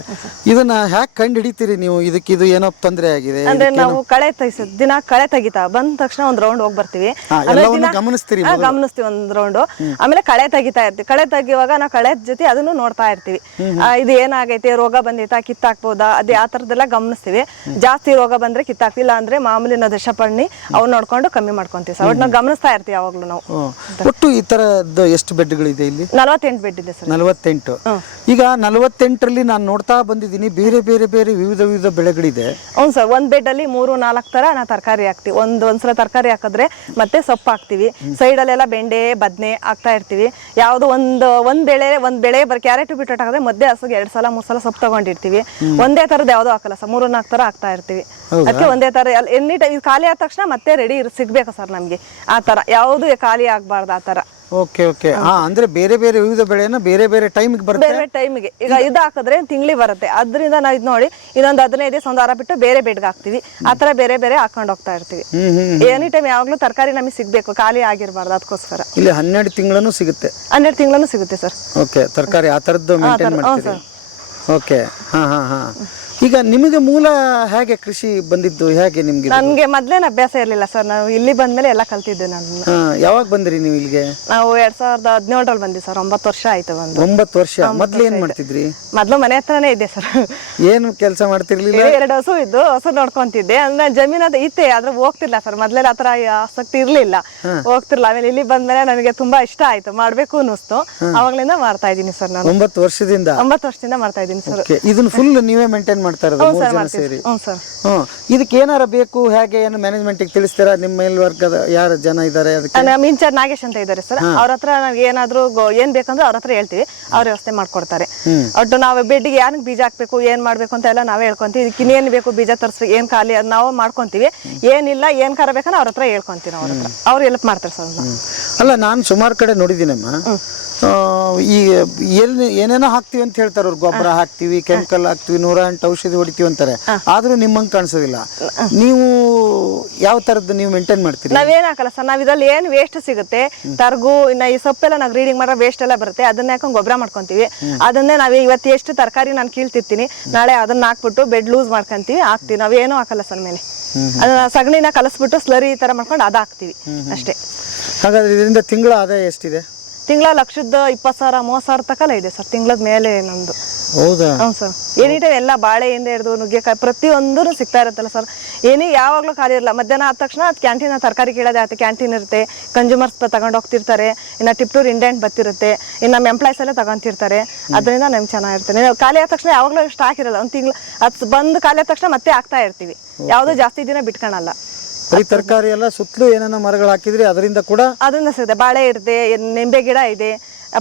ಇದನ್ನ ಹ್ಯಾಕ್ ಕಂಡು ಹಿಡಿತೀರಿ ನೀವು? ಇದು ಏನೋ ತೊಂದರೆ ಆಗಿದೆ ಅಂದ್ರೆ ನಾವು ಕಳೆ ತೆಗಿಸೋದು, ದಿನ ಕಳೆ ತೆಗಿತಾ ಬಂದ ತಕ್ಷಣ ಒಂದ್ ರೌಂಡ್ ಹೋಗಿ ಬರ್ತೀವಿ. ಗಮನಿಸ್ತೀವಿ ಒಂದ್ ರೌಂಡ್. ಆಮೇಲೆ ಕಳೆ ತೆಗಿತಾ ಇರ್ತೀವಿ. ಕಳೆ ತೆಗಿಯುವಾಗ ನಾವು ಕಳೆ ಜೊತೆ ಅದನ್ನು ನೋಡ್ತಾ ಇರ್ತೀವಿ. ಇದು ಏನಾಗೈತೆ, ರೋಗ ಬಂದೈತಾ, ಕಿತ್ತಾಕ್ಬೋದಾ, ಅದೇ ಆ ತರದೆಲ್ಲ ಗಮನಿಸ್ತೀವಿ. ಜಾಸ್ತಿ ರೋಗ ಬಂದ್ರೆ ಕಿತ್ತಾಕ್ತಿಲ್ಲ ಅಂದ್ರೆ ಮಾಮೂಲಿ ನಾವು ದಶಪಣ್ಣಿ ಅವ್ನು ನೋಡ್ಕೊಂಡು ಕಮ್ಮಿ ಮಾಡ್ಕೊಂತೀವಿ ಸರ್. ನಾವು ಗಮನಿಸ್ತಾ ಇರ್ತೀವಿ ಯಾವಾಗ್ಲೂ ನಾವು. ಒಟ್ಟು ಈ ತರದ್ದು ಎಷ್ಟು ಬೆಡ್ಗಳಿದೆ ಇಲ್ಲಿ? 48 ಬೆಡ್ ಇದೆ ಸರ್. 48. ಈಗ 48ರಲ್ಲಿ ನಾನು ನೋಡ್ತಾ ಬಂದಿದ್ದೀನಿ, ಬೇರೆ ಬೇರೆ ಬೇರೆ ವಿವಿಧ ಬೆಳೆಗಳಿದೆ. ಹೌದು ಸರ್. ಒಂದ್ ಬೆಡ್ ಅಲ್ಲಿ 3-4 ತರ ನಾವು ತರಕಾರಿ ಹಾಕ್ತಿವಿ. ಒಂದ್ಸಲ ತರಕಾರಿ ಹಾಕಿದ್ರೆ ಮತ್ತೆ ಸೊಪ್ಪು ಹಾಕ್ತಿವಿ. ಸೈಡ್ ಅಲ್ಲೆಲ್ಲ ಬೆಂಡೆ, ಬದ್ನೆ ಹಾಕ್ತಾ ಇರ್ತೀವಿ. ಯಾವ್ದು ಒಂದ್ ಬೆಳೆ ಬರೀ ಕ್ಯಾರೆಟ್ ಬಿಟ್ಟು ಹಾಕಿದ್ರೆ ಮಧ್ಯೆ ಹಸುಗೆ 2-3 ಸಲ ಸೊಪ್ಪು ತಗೊಂಡಿರ್ತೀವಿ. ಒಂದೇ ತರದ್ ಯಾವ್ದು ಹಾಕಲ್ಲ ಸರ್. 3-4 ತರ ಹಾಕ್ತಾ ಇರ್ತೀವಿ. ಅದಕ್ಕೆ ಒಂದೇ ತರ ಎನಿ ಟೈಮ್ ಖಾಲಿ ಆದ ತಕ್ಷಣ ಮತ್ತೆ ರೆಡಿ ಸಿಗ್ಬೇಕು ಸರ್ ನಮ್ಗೆ. ಆ ತರ ಯಾವ್ದು ಖಾಲಿ ಆಗ್ಬಾರ್ದು, ಆ ತರ. ಓಕೆ ಓಕೆ ಹಾ, ಅಂದ್ರೆ ಬೇರೆ ಬೇರೆ ವಿವಿಧ ಬೆಳೆನ ಬೇರೆ ಬೇರೆ ಟೈಮಿಗೆ ಬರುತ್ತೆ. ಬೇರೆ ಟೈಮಿಗೆ ಈಗ ಇದು ಹಾಕಿದ್ರೆ ತಿಂಗ್ಳಿಗೆ ಬರುತ್ತೆ. ಅದರಿಂದ ನಾವು ಇದು ನೋಡಿ ಇನ್ನೊಂದು 15 ದಿವಸ ಒಂದು ವಾರ ಬಿಟ್ಟು ಬೇರೆ ಬೆಡ್ಗೆ ಹಾಕ್ತಿವಿ. ಆ ಥರ ಬೇರೆ ಬೇರೆ ಹಾಕೊಂಡು ಹೋಗ್ತಾ ಇರ್ತೀವಿ. ಎನಿ ಟೈಮ್ ಯಾವಾಗಲೂ ತರಕಾರಿ ನಮಗೆ ಸಿಗ್ಬೇಕು, ಖಾಲಿ ಆಗಿರಬಾರ್ದು. ಅದಕ್ಕೋಸ್ಕರ ಇಲ್ಲಿ 12 ತಿಂಗಳೂ ಸಿಗುತ್ತೆ. 12 ತಿಂಗಳೂ ಸಿಗುತ್ತೆ ಸರ್. ಓಕೆ, ತರಕಾರಿ ಆ ಥರದ್ದು ಮೇಂಟೈನ್ ಮಾಡ್ತೀರಿ. ಓಕೆ, ಹಾ ಹಾ ಹಾ. ಈಗ ನಿಮಗೆ ಮೂಲ ಹೇಗೆ ಕೃಷಿ ಬಂದಿದ್ದು, ಹೇಗೆ ನಿಮ್ಗೆ? ನನ್ಗೆ ಮೊದ್ಲೇನು ಅಭ್ಯಾಸ ಇರ್ಲಿಲ್ಲ ಸರ್. ನಾವು ಇಲ್ಲಿ ಬಂದ್ಮೇಲೆ ಎಲ್ಲ ಕಲ್ತಿದ್ದೆ ನಾನು. ಯಾವಾಗ ಬಂದ್ರಿ ನೀವು ಇಲ್ಲಿಗೆ? ನಾವು 2017ರಲ್ಲಿ ಬಂದ್ವಿ ಸರ್. 9 ವರ್ಷ ಆಯ್ತು ಬಂದು. 9 ವರ್ಷ. ಮೊದ್ಲು ಏನ್ ಮಾಡ್ತಿದ್ರಿ? ಮೊದ್ಲು ಮನೆ ಹತ್ರನೇ ಇದ್ದೆ ಸರ್. ಏನು ಕೆಲಸ ಮಾಡ್ತಿರ್ಲಿಲ್ಲ? 2 ಹಸು ಇದ್ದು ಹಸು ನೋಡ್ಕೊಂತಿದ್ದೆ. ಅಂದ್ರೆ ಜಮೀನ್ ಅದು ಇತ್ತೆ, ಆದ್ರೆ ಹೋಗ್ತಿರ್ಲಿಲ್ಲ ಸರ್. ಮೊದ್ಲೆಲ್ಲ ಆತರ ಆಸಕ್ತಿ ಇರ್ಲಿಲ್ಲ, ಹೋಗ್ತಿರ್ಲಿಲ್ಲ. ಆಮೇಲೆ ಇಲ್ಲಿ ಬಂದ್ಮೇಲೆ ನನಗೆ ತುಂಬಾ ಇಷ್ಟ ಆಯ್ತು, ಮಾಡ್ಬೇಕು ಅನ್ನಿಸ್ತು. ಅವಾಗ್ಲಿಂದ ಮಾಡ್ತಾ ಇದೀನಿ ಸರ್ ನಾನು. 9 ವರ್ಷದಿಂದ? 9 ವರ್ಷದಿಂದ ಮಾಡ್ತಾ ಇದೀನಿ ಸರ್. ಇದನ್ನ ಫುಲ್ ನೀವೇ ಮೇಂಟೈನ್ ಮಾಡ್ತಾ ಇರೋದು? 3 ಜನ ಸೇರಿ? ಹ್ಞೂ ಸರ್. ಇದಕ್ಕೆ ಏನಾರ ಬೇಕು, ಹೇಗೆ ಏನು ಮ್ಯಾನೇಜ್ಮೆಂಟ್ ತಿಳಿಸ್ತೀರಾ? ನಿಮ್ಮ ಮೇಲ್ವರ್ಗದ ಯಾರು ಜನ ಇದ್ದಾರೆ ಅದಕ್ಕೆ? ನಮ್ಮ ಇನ್ಚಾರ್ಜ್ ನಾಗೇಶ್ ಅಂತ ಇದ್ದಾರೆ ಸರ್. ಅವ್ರ ಹತ್ರ ನಾವ್ ಏನಾದ್ರು ಏನ್ ಬೇಕಂದ್ರೆ ಅವ್ರ ಹತ್ರ ಹೇಳ್ತೀವಿ, ಅವ್ರ ವ್ಯವಸ್ಥೆ ಮಾಡ್ಕೊಡ್ತಾರೆ. ಒಟ್ಟು ನಾವು ಬೆಡ್ಗೆ ಯಾರಿಗೆ ಬೀಜ ಹಾಕ್ಬೇಕು, ಏನ್ ಮಾಡ್ಬೇಕು ಅಂತ ಎಲ್ಲ ನಾವೇ ಹೇಳ್ಕೊಂತೀವಿ. ಇದಕ್ಕೆ ಇನ್ನೇನ್ ಬೇಕು, ಬೀಜ ತರಿಸ್ಬೇಕು, ಏನ್ ಖಾಲಿ ಅದು ನಾವು ಮಾಡ್ಕೊಂತೀವಿ. ಏನಿಲ್ಲ, ಏನ್ ಖಾರ ಬೇಕಂದ್ರೆ ಅವ್ರ ಹತ್ರ ಹೇಳ್ಕೊಂತೀವಿ. ಅವ್ರ ಹತ್ರ ಅವ್ರು ಹೆಲ್ಪ್ ಮಾಡ್ತಾರೆ ಸರ್. ಅಲ್ಲ, ನಾನು ಸುಮಾರು ಕಡೆ ನೋಡಿದ್ದೀನಮ್ಮ, ಈ ಏನೇನೋ ಹಾಕ್ತಿವಿ ಅಂತ ಹೇಳ್ತಾರೆ ಅವ್ರು. ಗೊಬ್ಬರ ಹಾಕ್ತಿವಿ, ಕೆಮಿಕಲ್ ಹಾಕ್ತಿವಿ, 108 ಔಷಧಿ ಹೊಡಿತೀವಿ ಅಂತಾರೆ. ಆದ್ರೂ ನಿಮ್ಮಂಗೆ ಕಾಣಿಸೋದಿಲ್ಲ. ನೀವು ಯಾವ ತರದ್ದು ನೀವು ಮೇಂಟೈನ್ ಮಾಡ್ತೀರಿ? ನಾವೇನ್ ಹಾಕಲ್ಲ ಸರ್. ನಾವ್ ಇದ್ರಲ್ಲಿ ಏನ್ ವೇಸ್ಟ್ ಸಿಗುತ್ತೆ, ತರ್ಗು, ಇನ್ನ ಈ ಸೊಪ್ಪೆಲ್ಲ ನಾವು ಗ್ರೀಡಿಂಗ್ ಮಾಡೋ ವೇಸ್ಟ್ ಎಲ್ಲ ಬರುತ್ತೆ, ಅದನ್ನ ಹಾಕೊಂಡು ಗೊಬ್ಬರ ಮಾಡ್ಕೊಂತೀವಿ. ಅದನ್ನೇ ನಾವ್ ಇವತ್ತು ಎಷ್ಟು ತರಕಾರಿ ನಾನು ಕೀಳ್ತಿರ್ತೀನಿ, ನಾಳೆ ಅದನ್ನ ಹಾಕ್ಬಿಟ್ಟು ಬೆಡ್ ಲೂಸ್ ಮಾಡ್ಕೊಂತೀವಿ, ಹಾಕ್ತಿವಿ. ನಾವೇನು ಹಾಕಲ್ಲ ಸರ್ ಮೇಲೆ. ಅದನ್ನ ಸಗಣಿನ ಕಲಸ್ಬಿಟ್ಟು ಸ್ಲರಿ ಈ ತರ ಮಾಡ್ಕೊಂಡು ಅದ ಹಾಕ್ತಿವಿ ಅಷ್ಟೇ. ಹಾಗಾದ್ರೆ ಇದರಿಂದ ತಿಂಗಳ ಆದಾಯ ಎಷ್ಟಿದೆ? ತಿಂಗಳ 1,20,000 30,000 ತಕಲ ಇದೆ ಸರ್, ತಿಂಗಳದ ಮೇಲೆ ನಮ್ದು. ಹೌದಾ? ಹ್ಞೂ ಸರ್. ಎನಿ ಟೈಮ್ ಎಲ್ಲ ಬಾಳೆಯಿಂದ ಹಿಡಿದು ನುಗ್ಗೆಕಾಯಿ ಪ್ರತಿಯೊಂದೂ ಸಿಗ್ತಾ ಇರುತ್ತಲ್ಲ ಸರ್. ಯಾವಾಗಲೂ ಖಾಲಿ ಇರಲ್ಲ. ಮಧ್ಯಾಹ್ನ ಆದ ತಕ್ಷಣ ಅದು ಕ್ಯಾಂಟೀನ್ ತರಕಾರಿ ಕೇಳೋದೇ ಆಯ್ತು, ಕ್ಯಾಂಟೀನ್ ಇರುತ್ತೆ, ಕನ್ಸ್ಯೂಮರ್ಸ್ ತಗೊಂಡು ಹೋಗ್ತಿರ್ತಾರೆ. ಇನ್ನು ಟಿಪ್ಟೂರ್ ಇಂಡೆಂಟ್ ಬರ್ತಿರುತ್ತೆ, ಇನ್ನು ನಮ್ಮ ಎಂಪ್ಲಾಯ್ಸ್ ಎಲ್ಲ ತಗೊಂತಿರ್ತಾರೆ. ಅದರಿಂದ ನಮ್ಗೆ ಚೆನ್ನಾಗಿರುತ್ತೆ. ನಾವು ಖಾಲಿ ಆದ ತಕ್ಷಣ ಯಾವಾಗಲೂ ಸ್ಟಾಕ್ ಇರಲ್ಲ. ಒಂದು ತಿಂಗಳು ಅದು ಬಂದು ಖಾಲಿ ಆದ ತಕ್ಷಣ ಮತ್ತೆ ಆಗ್ತಾ ಇರ್ತೀವಿ. ಯಾವುದೋ ಜಾಸ್ತಿ ದಿನ ಬಿಟ್ಕೊಳಲ್ಲ. ಬರೀ ತರಕಾರಿ ಎಲ್ಲ ಸುತ್ತಲೂ ಏನೇನೋ ಮರಗಳು ಹಾಕಿದ್ರಿ, ಅದರಿಂದ ಕೂಡ? ಅದರಿಂದ ಸಿಗುತ್ತೆ. ಬಾಳೆ ಇರುತ್ತೆ, ನಿಂಬೆ ಗಿಡ ಇದೆ,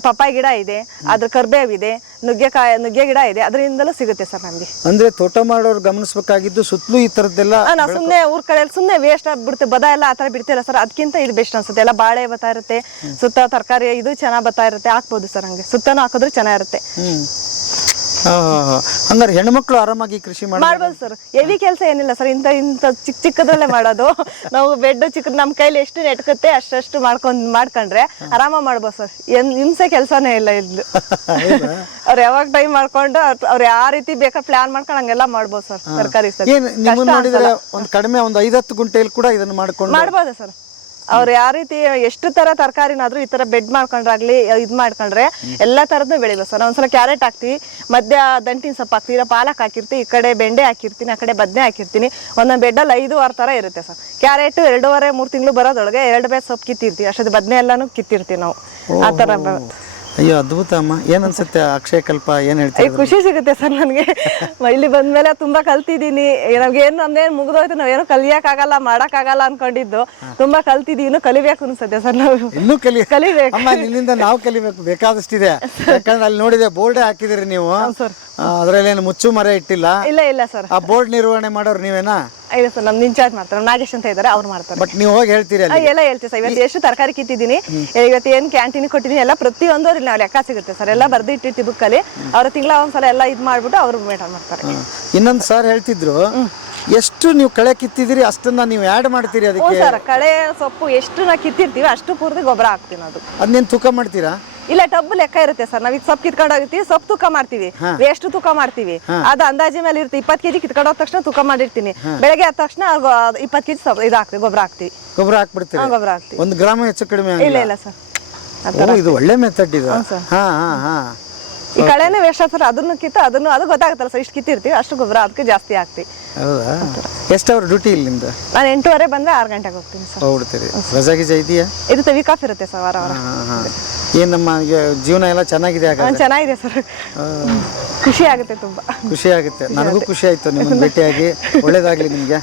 ಪಪ್ಪಾಯಿ ಗಿಡ ಇದೆ, ಅದ್ರ ಕರ್ಬೇವಿದೆ, ನುಗ್ಗೆ ಗಿಡ ಇದೆ. ಅದರಿಂದಲೂ ಸಿಗುತ್ತೆ ಸರ್ ನಮ್ಗೆ. ಅಂದ್ರೆ ತೋಟ ಮಾಡೋರು ಗಮನಿಸಬೇಕಾಗಿದ್ದು ಸುತ್ತಲೂ ಈ ತರದ್ದೆಲ್ಲ. ನಾವು ಸುಮ್ಮನೆ ಊರ್ ಕಡೆ ಸುಮ್ಮನೆ ವೇಸ್ಟ್ ಆಗ್ಬಿಡುತ್ತೆ, ಬದ ಎಲ್ಲ ಆತರ ಬಿಡ್ತಿಲ್ಲ ಸರ್. ಅದಕ್ಕಿಂತ ಇದು ಬೆಸ್ಟ್ ಅನ್ಸುತ್ತೆ. ಎಲ್ಲ ಬಾಳೆ ಬರ್ತಾ ಇರುತ್ತೆ, ಸುತ್ತ ತರಕಾರಿ ಇದು ಚೆನ್ನಾಗಿ ಬರ್ತಾ ಇರುತ್ತೆ. ಹಾಕ್ಬೋದು ಸರ್. ಹಂಗೆ ಸುತ್ತನೂ ಹಾಕಿದ್ರೆ ಚೆನ್ನಾಗಿರುತ್ತೆ. ಹಂಗಾರೆ ಹೆಣ್ಮಕ್ಳು ಆರಾಮಾಗಿ ಕೃಷಿ ಮಾಡ್ಬೋದು ಸರ್. ಹೆವಿ ಕೆಲಸ ಏನಿಲ್ಲ ಸರ್. ಇಂಥ ಚಿಕ್ಕದ್ರಲ್ಲೇ ಮಾಡೋದು. ನಾವು ಬೆಡ್ ಚಿಕ್ಕದ್ ನಮ್ಮ ಕೈಲಿ ಎಷ್ಟು ನೆಟ್ಕುತ್ತೆ ಅಷ್ಟು ಮಾಡ್ಕೊಂಡ್ರೆ ಆರಾಮ ಮಾಡ್ಬೋದು ಸರ್. ಹಿಂಸೆ ಕೆಲಸನೇ ಇಲ್ಲ ಇಲ್ಲಿ. ಅವ್ರು ಯಾವಾಗ ಟೈಮ್ ಮಾಡ್ಕೊಂಡು ಅವ್ರು ಯಾವ ರೀತಿ ಬೇಕಾದ್ರೆ ಪ್ಲಾನ್ ಮಾಡ್ಕೊಂಡು ಹಂಗೆಲ್ಲ ಮಾಡ್ಬೋದು ಸರ್. ತರಕಾರಿ ಸರ್ ನೋಡಿದ್ರೆ ಒಂದು ಕಡಿಮೆ ಒಂದು 5-10 ಗುಂಟೆಯಲ್ಲಿ ಕೂಡ ಇದನ್ನ ಮಾಡ್ಬೋದು ಸರ್. ಅವ್ರು ಯಾವ ರೀತಿ ಎಷ್ಟು ತರ ತರಕಾರಿನಾದ್ರೂ ಈ ತರ ಬೆಡ್ ಮಾಡ್ಕೊಂಡ್ರಾಗ್ಲಿ ಇದ್ ಮಾಡ್ಕೊಂಡ್ರೆ ಎಲ್ಲಾ ತರದ್ದು ಬೆಳಿಬೋದು ಸರ್. ಒಂದ್ಸಲ ಕ್ಯಾರೆಟ್ ಹಾಕ್ತಿವಿ, ಮಧ್ಯ ದಂಟಿನ ಸೊಪ್ಪು ಹಾಕ್ತಿವಿ, ಪಾಲಕ್ ಹಾಕಿರ್ತೀವಿ, ಈ ಕಡೆ ಬೆಂಡೆ ಹಾಕಿರ್ತೀನಿ, ಆ ಕಡೆ ಬದನೆ ಹಾಕಿರ್ತೀನಿ. ಒಂದೊಂದು ಬೆಡ್ಡಲ್ಲಿ 5-6 ತರ ಇರುತ್ತೆ ಸರ್. ಕ್ಯಾರೆಟ್ 2.5-3 ತಿಂಗಳು ಬರೋದೊಳಗೆ 2 ಬೇಸ್ ಸೊಪ್ಪು ಕಿತ್ತಿರ್ತೀವಿ. ಅಷ್ಟೊಂದು ಬದನೆ ಎಲ್ಲಾನು ಕಿತ್ತಿರ್ತೀವಿ ನಾವು. ಆ ತರ. ಅಯ್ಯೋ, ಅದ್ಭುತ ಅಮ್ಮ. ಏನ್ ಅನ್ಸುತ್ತೆ ಅಕ್ಷಯ ಕಲ್ಪ, ಏನ್ ಹೇಳ್ತೀವಿ? ಖುಷಿ ಸಿಗುತ್ತೆ ಸರ್ ನನಗೆ. ಇಲ್ಲಿ ಬಂದ್ಮೇಲೆ ತುಂಬಾ ಕಲ್ತಿದ್ದೀನಿ. ನಮ್ಗೇನು ನಮ್ದೇನು ಮುಗಿದೋಯ್ತು, ನಾವೇನು ಕಲಿಯಕ್ಕಾಗಲ್ಲ ಮಾಡಕ್ಕಾಗಲ್ಲ ಅನ್ಕೊಂಡಿದ್ದು ತುಂಬಾ ಕಲ್ತಿದ್ದೀವಿ. ಇನ್ನು ಕಲಿಬೇಕು ಅನ್ಸುತ್ತೆ ಸರ್. ನಾವು ಇನ್ನೂ ಕಲಿಬೇಕು. ಅಮ್ಮ, ನಿನ್ನಿಂದ ನಾವು ಕಲಿಬೇಕು, ಬೇಕಾದಷ್ಟಿದೆ. ಯಾಕಂದ್ರೆ ಅಲ್ಲಿ ನೋಡಿದೆ ಬೋರ್ಡೇ ಹಾಕಿದಿರಿ ನೀವು. ಅದ್ರಲ್ಲಿ ಏನು ಮುಚ್ಚು ಮರ ಇಟ್ಟಿಲ್ಲ? ಇಲ್ಲ ಸರ್. ಆ ಬೋರ್ಡ್ ನಿರ್ವಹಣೆ ಮಾಡೋರು ನೀವೇನಾ? ಇಲ್ಲ ಸರ್, ನಮ್ದು ಇನ್ಚಾರ್ಜ್ ಮಾಡ್ತಾರೆ, ನಾಗೇಶ್ ಅಂತ ಇದ್ದಾರೆ, ಅವ್ರು ಮಾಡ್ತಾರೆ. ಬಟ್ ನೀವು ಹೋಗಿ ಹೇಳ್ತೀರಿ? ಎಲ್ಲ ಹೇಳ್ತೀವಿ ಸರ್. ಇವತ್ತು ಎಷ್ಟು ತರಕಾರಿ ಕಿತ್ತಿದ್ದೀನಿ, ಇವತ್ತು ಏನು ಕ್ಯಾಂಟೀನ್ ಕೊಟ್ಟಿದ್ದೀನಿ, ಎಲ್ಲ ಪ್ರತಿಯೊಂದು ಇಲ್ಲಿ ನಾವು ಲೆಕ್ಕ ಸಿಗುತ್ತೆ ಸರ್. ಎಲ್ಲ ಬರ್ದು ಇಟ್ಟಿರ್ತೀವಿ ಬುಕ್ಕಲ್ಲಿ. ಅವ್ರ ತಿಂಗಳ ಒಂದ್ಸಲ ಎಲ್ಲ ಇದು ಮಾಡ್ಬಿಟ್ಟು ಅವ್ರು ಮೇಂಟೈನ್ ಮಾಡ್ತಾರೆ. ಇನ್ನೊಂದು ಸರ್ ಹೇಳ್ತಿದ್ರು, ಎಷ್ಟು ನೀವು ಕಳೆ ಕಿತ್ತಿದಿರಿ ಅಷ್ಟನ್ನ ನೀವು ಆ್ಯಡ್ ಮಾಡ್ತೀರಿ ಅದಕ್ಕೆ? ಸರ್, ಕಳೆ ಸೊಪ್ಪು ಎಷ್ಟು ನಾವು ಕಿತ್ತಿರ್ತೀವಿ ಅಷ್ಟು ಪೂರ್ತಿ ಗೊಬ್ಬರ ಹಾಕ್ತೀವಿ ನಾವು. ಅದನ್ನೇನು ತೂಕ ಮಾಡ್ತೀರಾ? ಇಲ್ಲ, ಟಬ್ ಲೆಕ್ಕ ಇರುತ್ತೆ ಸರ್. ನಾವೀಗ ಸೊಪ್ಪು ಕಿತ್ಕೊಂಡು ಹೋಗಿರ್ತೀವಿ, ಸೊಪ್ಪು ತೂಕ ಮಾಡ್ತೀವಿ, ವೇಸ್ಟ್ ತೂಕ ಮಾಡ್ತೀವಿ. ಅದು ಅಂದಾಜಿ ಮೇಲೆ ಇರುತ್ತೆ. 20 kg ಕಿತ್ಕೊಂಡು ಹೋದ ತಕ್ಷಣ ತೂಕ ಮಾಡಿರ್ತೀನಿ. ಬೆಳಗ್ಗೆ ಆದ ತಕ್ಷಣ 20 kg ಇದು ಹಾಕ್ತೀವಿ, ಗೊಬ್ಬರ ಹಾಕ್ತಿವಿ. ಗೊಬ್ಬರ ಹಾಕ್ಬಿಡ್ತೀವಿ? ಗೊಬ್ಬರ ಹಾಕ್ತಿವಿ. 1 ಗ್ರಾಮ್ ಹೆಚ್ಚು ಕಡಿಮೆ? ಇಲ್ಲ ಸರ್. ಇದು ಒಳ್ಳೆ ಮೆಥಡ್ ಇದು. ಈ ಕಳೆನೇ ವೇಸ್ಟ್ ಸರ್. ಅದನ್ನು ಕಿತ್ತು ಅದು ಗೊತ್ತಾಗುತ್ತಲ್ಲ ಸರ್. ಇಷ್ಟು ಕಿತ್ತಿರ್ತೀವಿ, ಅಷ್ಟು ಗೊಬ್ಬರ ಅದಕ್ಕೆ ಜಾಸ್ತಿ ಹಾಕ್ತಿವಿ. ಹೌದಾ? ಎಷ್ಟು ಅವರ್ ಡ್ಯೂಟಿ ಇಲ್ಲಿ ನಿಮ್ದು? ನಾನು 8:30 ಬಂದ್ರೆ 6 ಗಂಟೆಗೆ ಹೋಗ್ತೀನಿ ಸರ್. ಹೋಗ್ಬಿಡ್ತೀರಿ? ರಜಾ ಗಿಜಾ ಇದೆಯಾ? ಇರುತ್ತೆ, ವೀಕ್ ಆಫ್ ಇರುತ್ತೆ ಸರ್, ವಾರ. ಏನ್ ನಮ್ಮ ಜೀವನ ಎಲ್ಲ ಚೆನ್ನಾಗಿದೆ? ಚೆನ್ನಾಗಿದೆ ಸರ್. ಖುಷಿ ಆಗುತ್ತೆ, ತುಂಬಾ ಖುಷಿ ಆಗುತ್ತೆ. ನನಗೂ ಖುಷಿ ಆಯ್ತು ನಿಮ್ಮನ್ನ ಭೇಟಿಯಾಗಿ. ಒಳ್ಳೇದಾಗ್ಲಿ ನಿಮ್ಗೆ.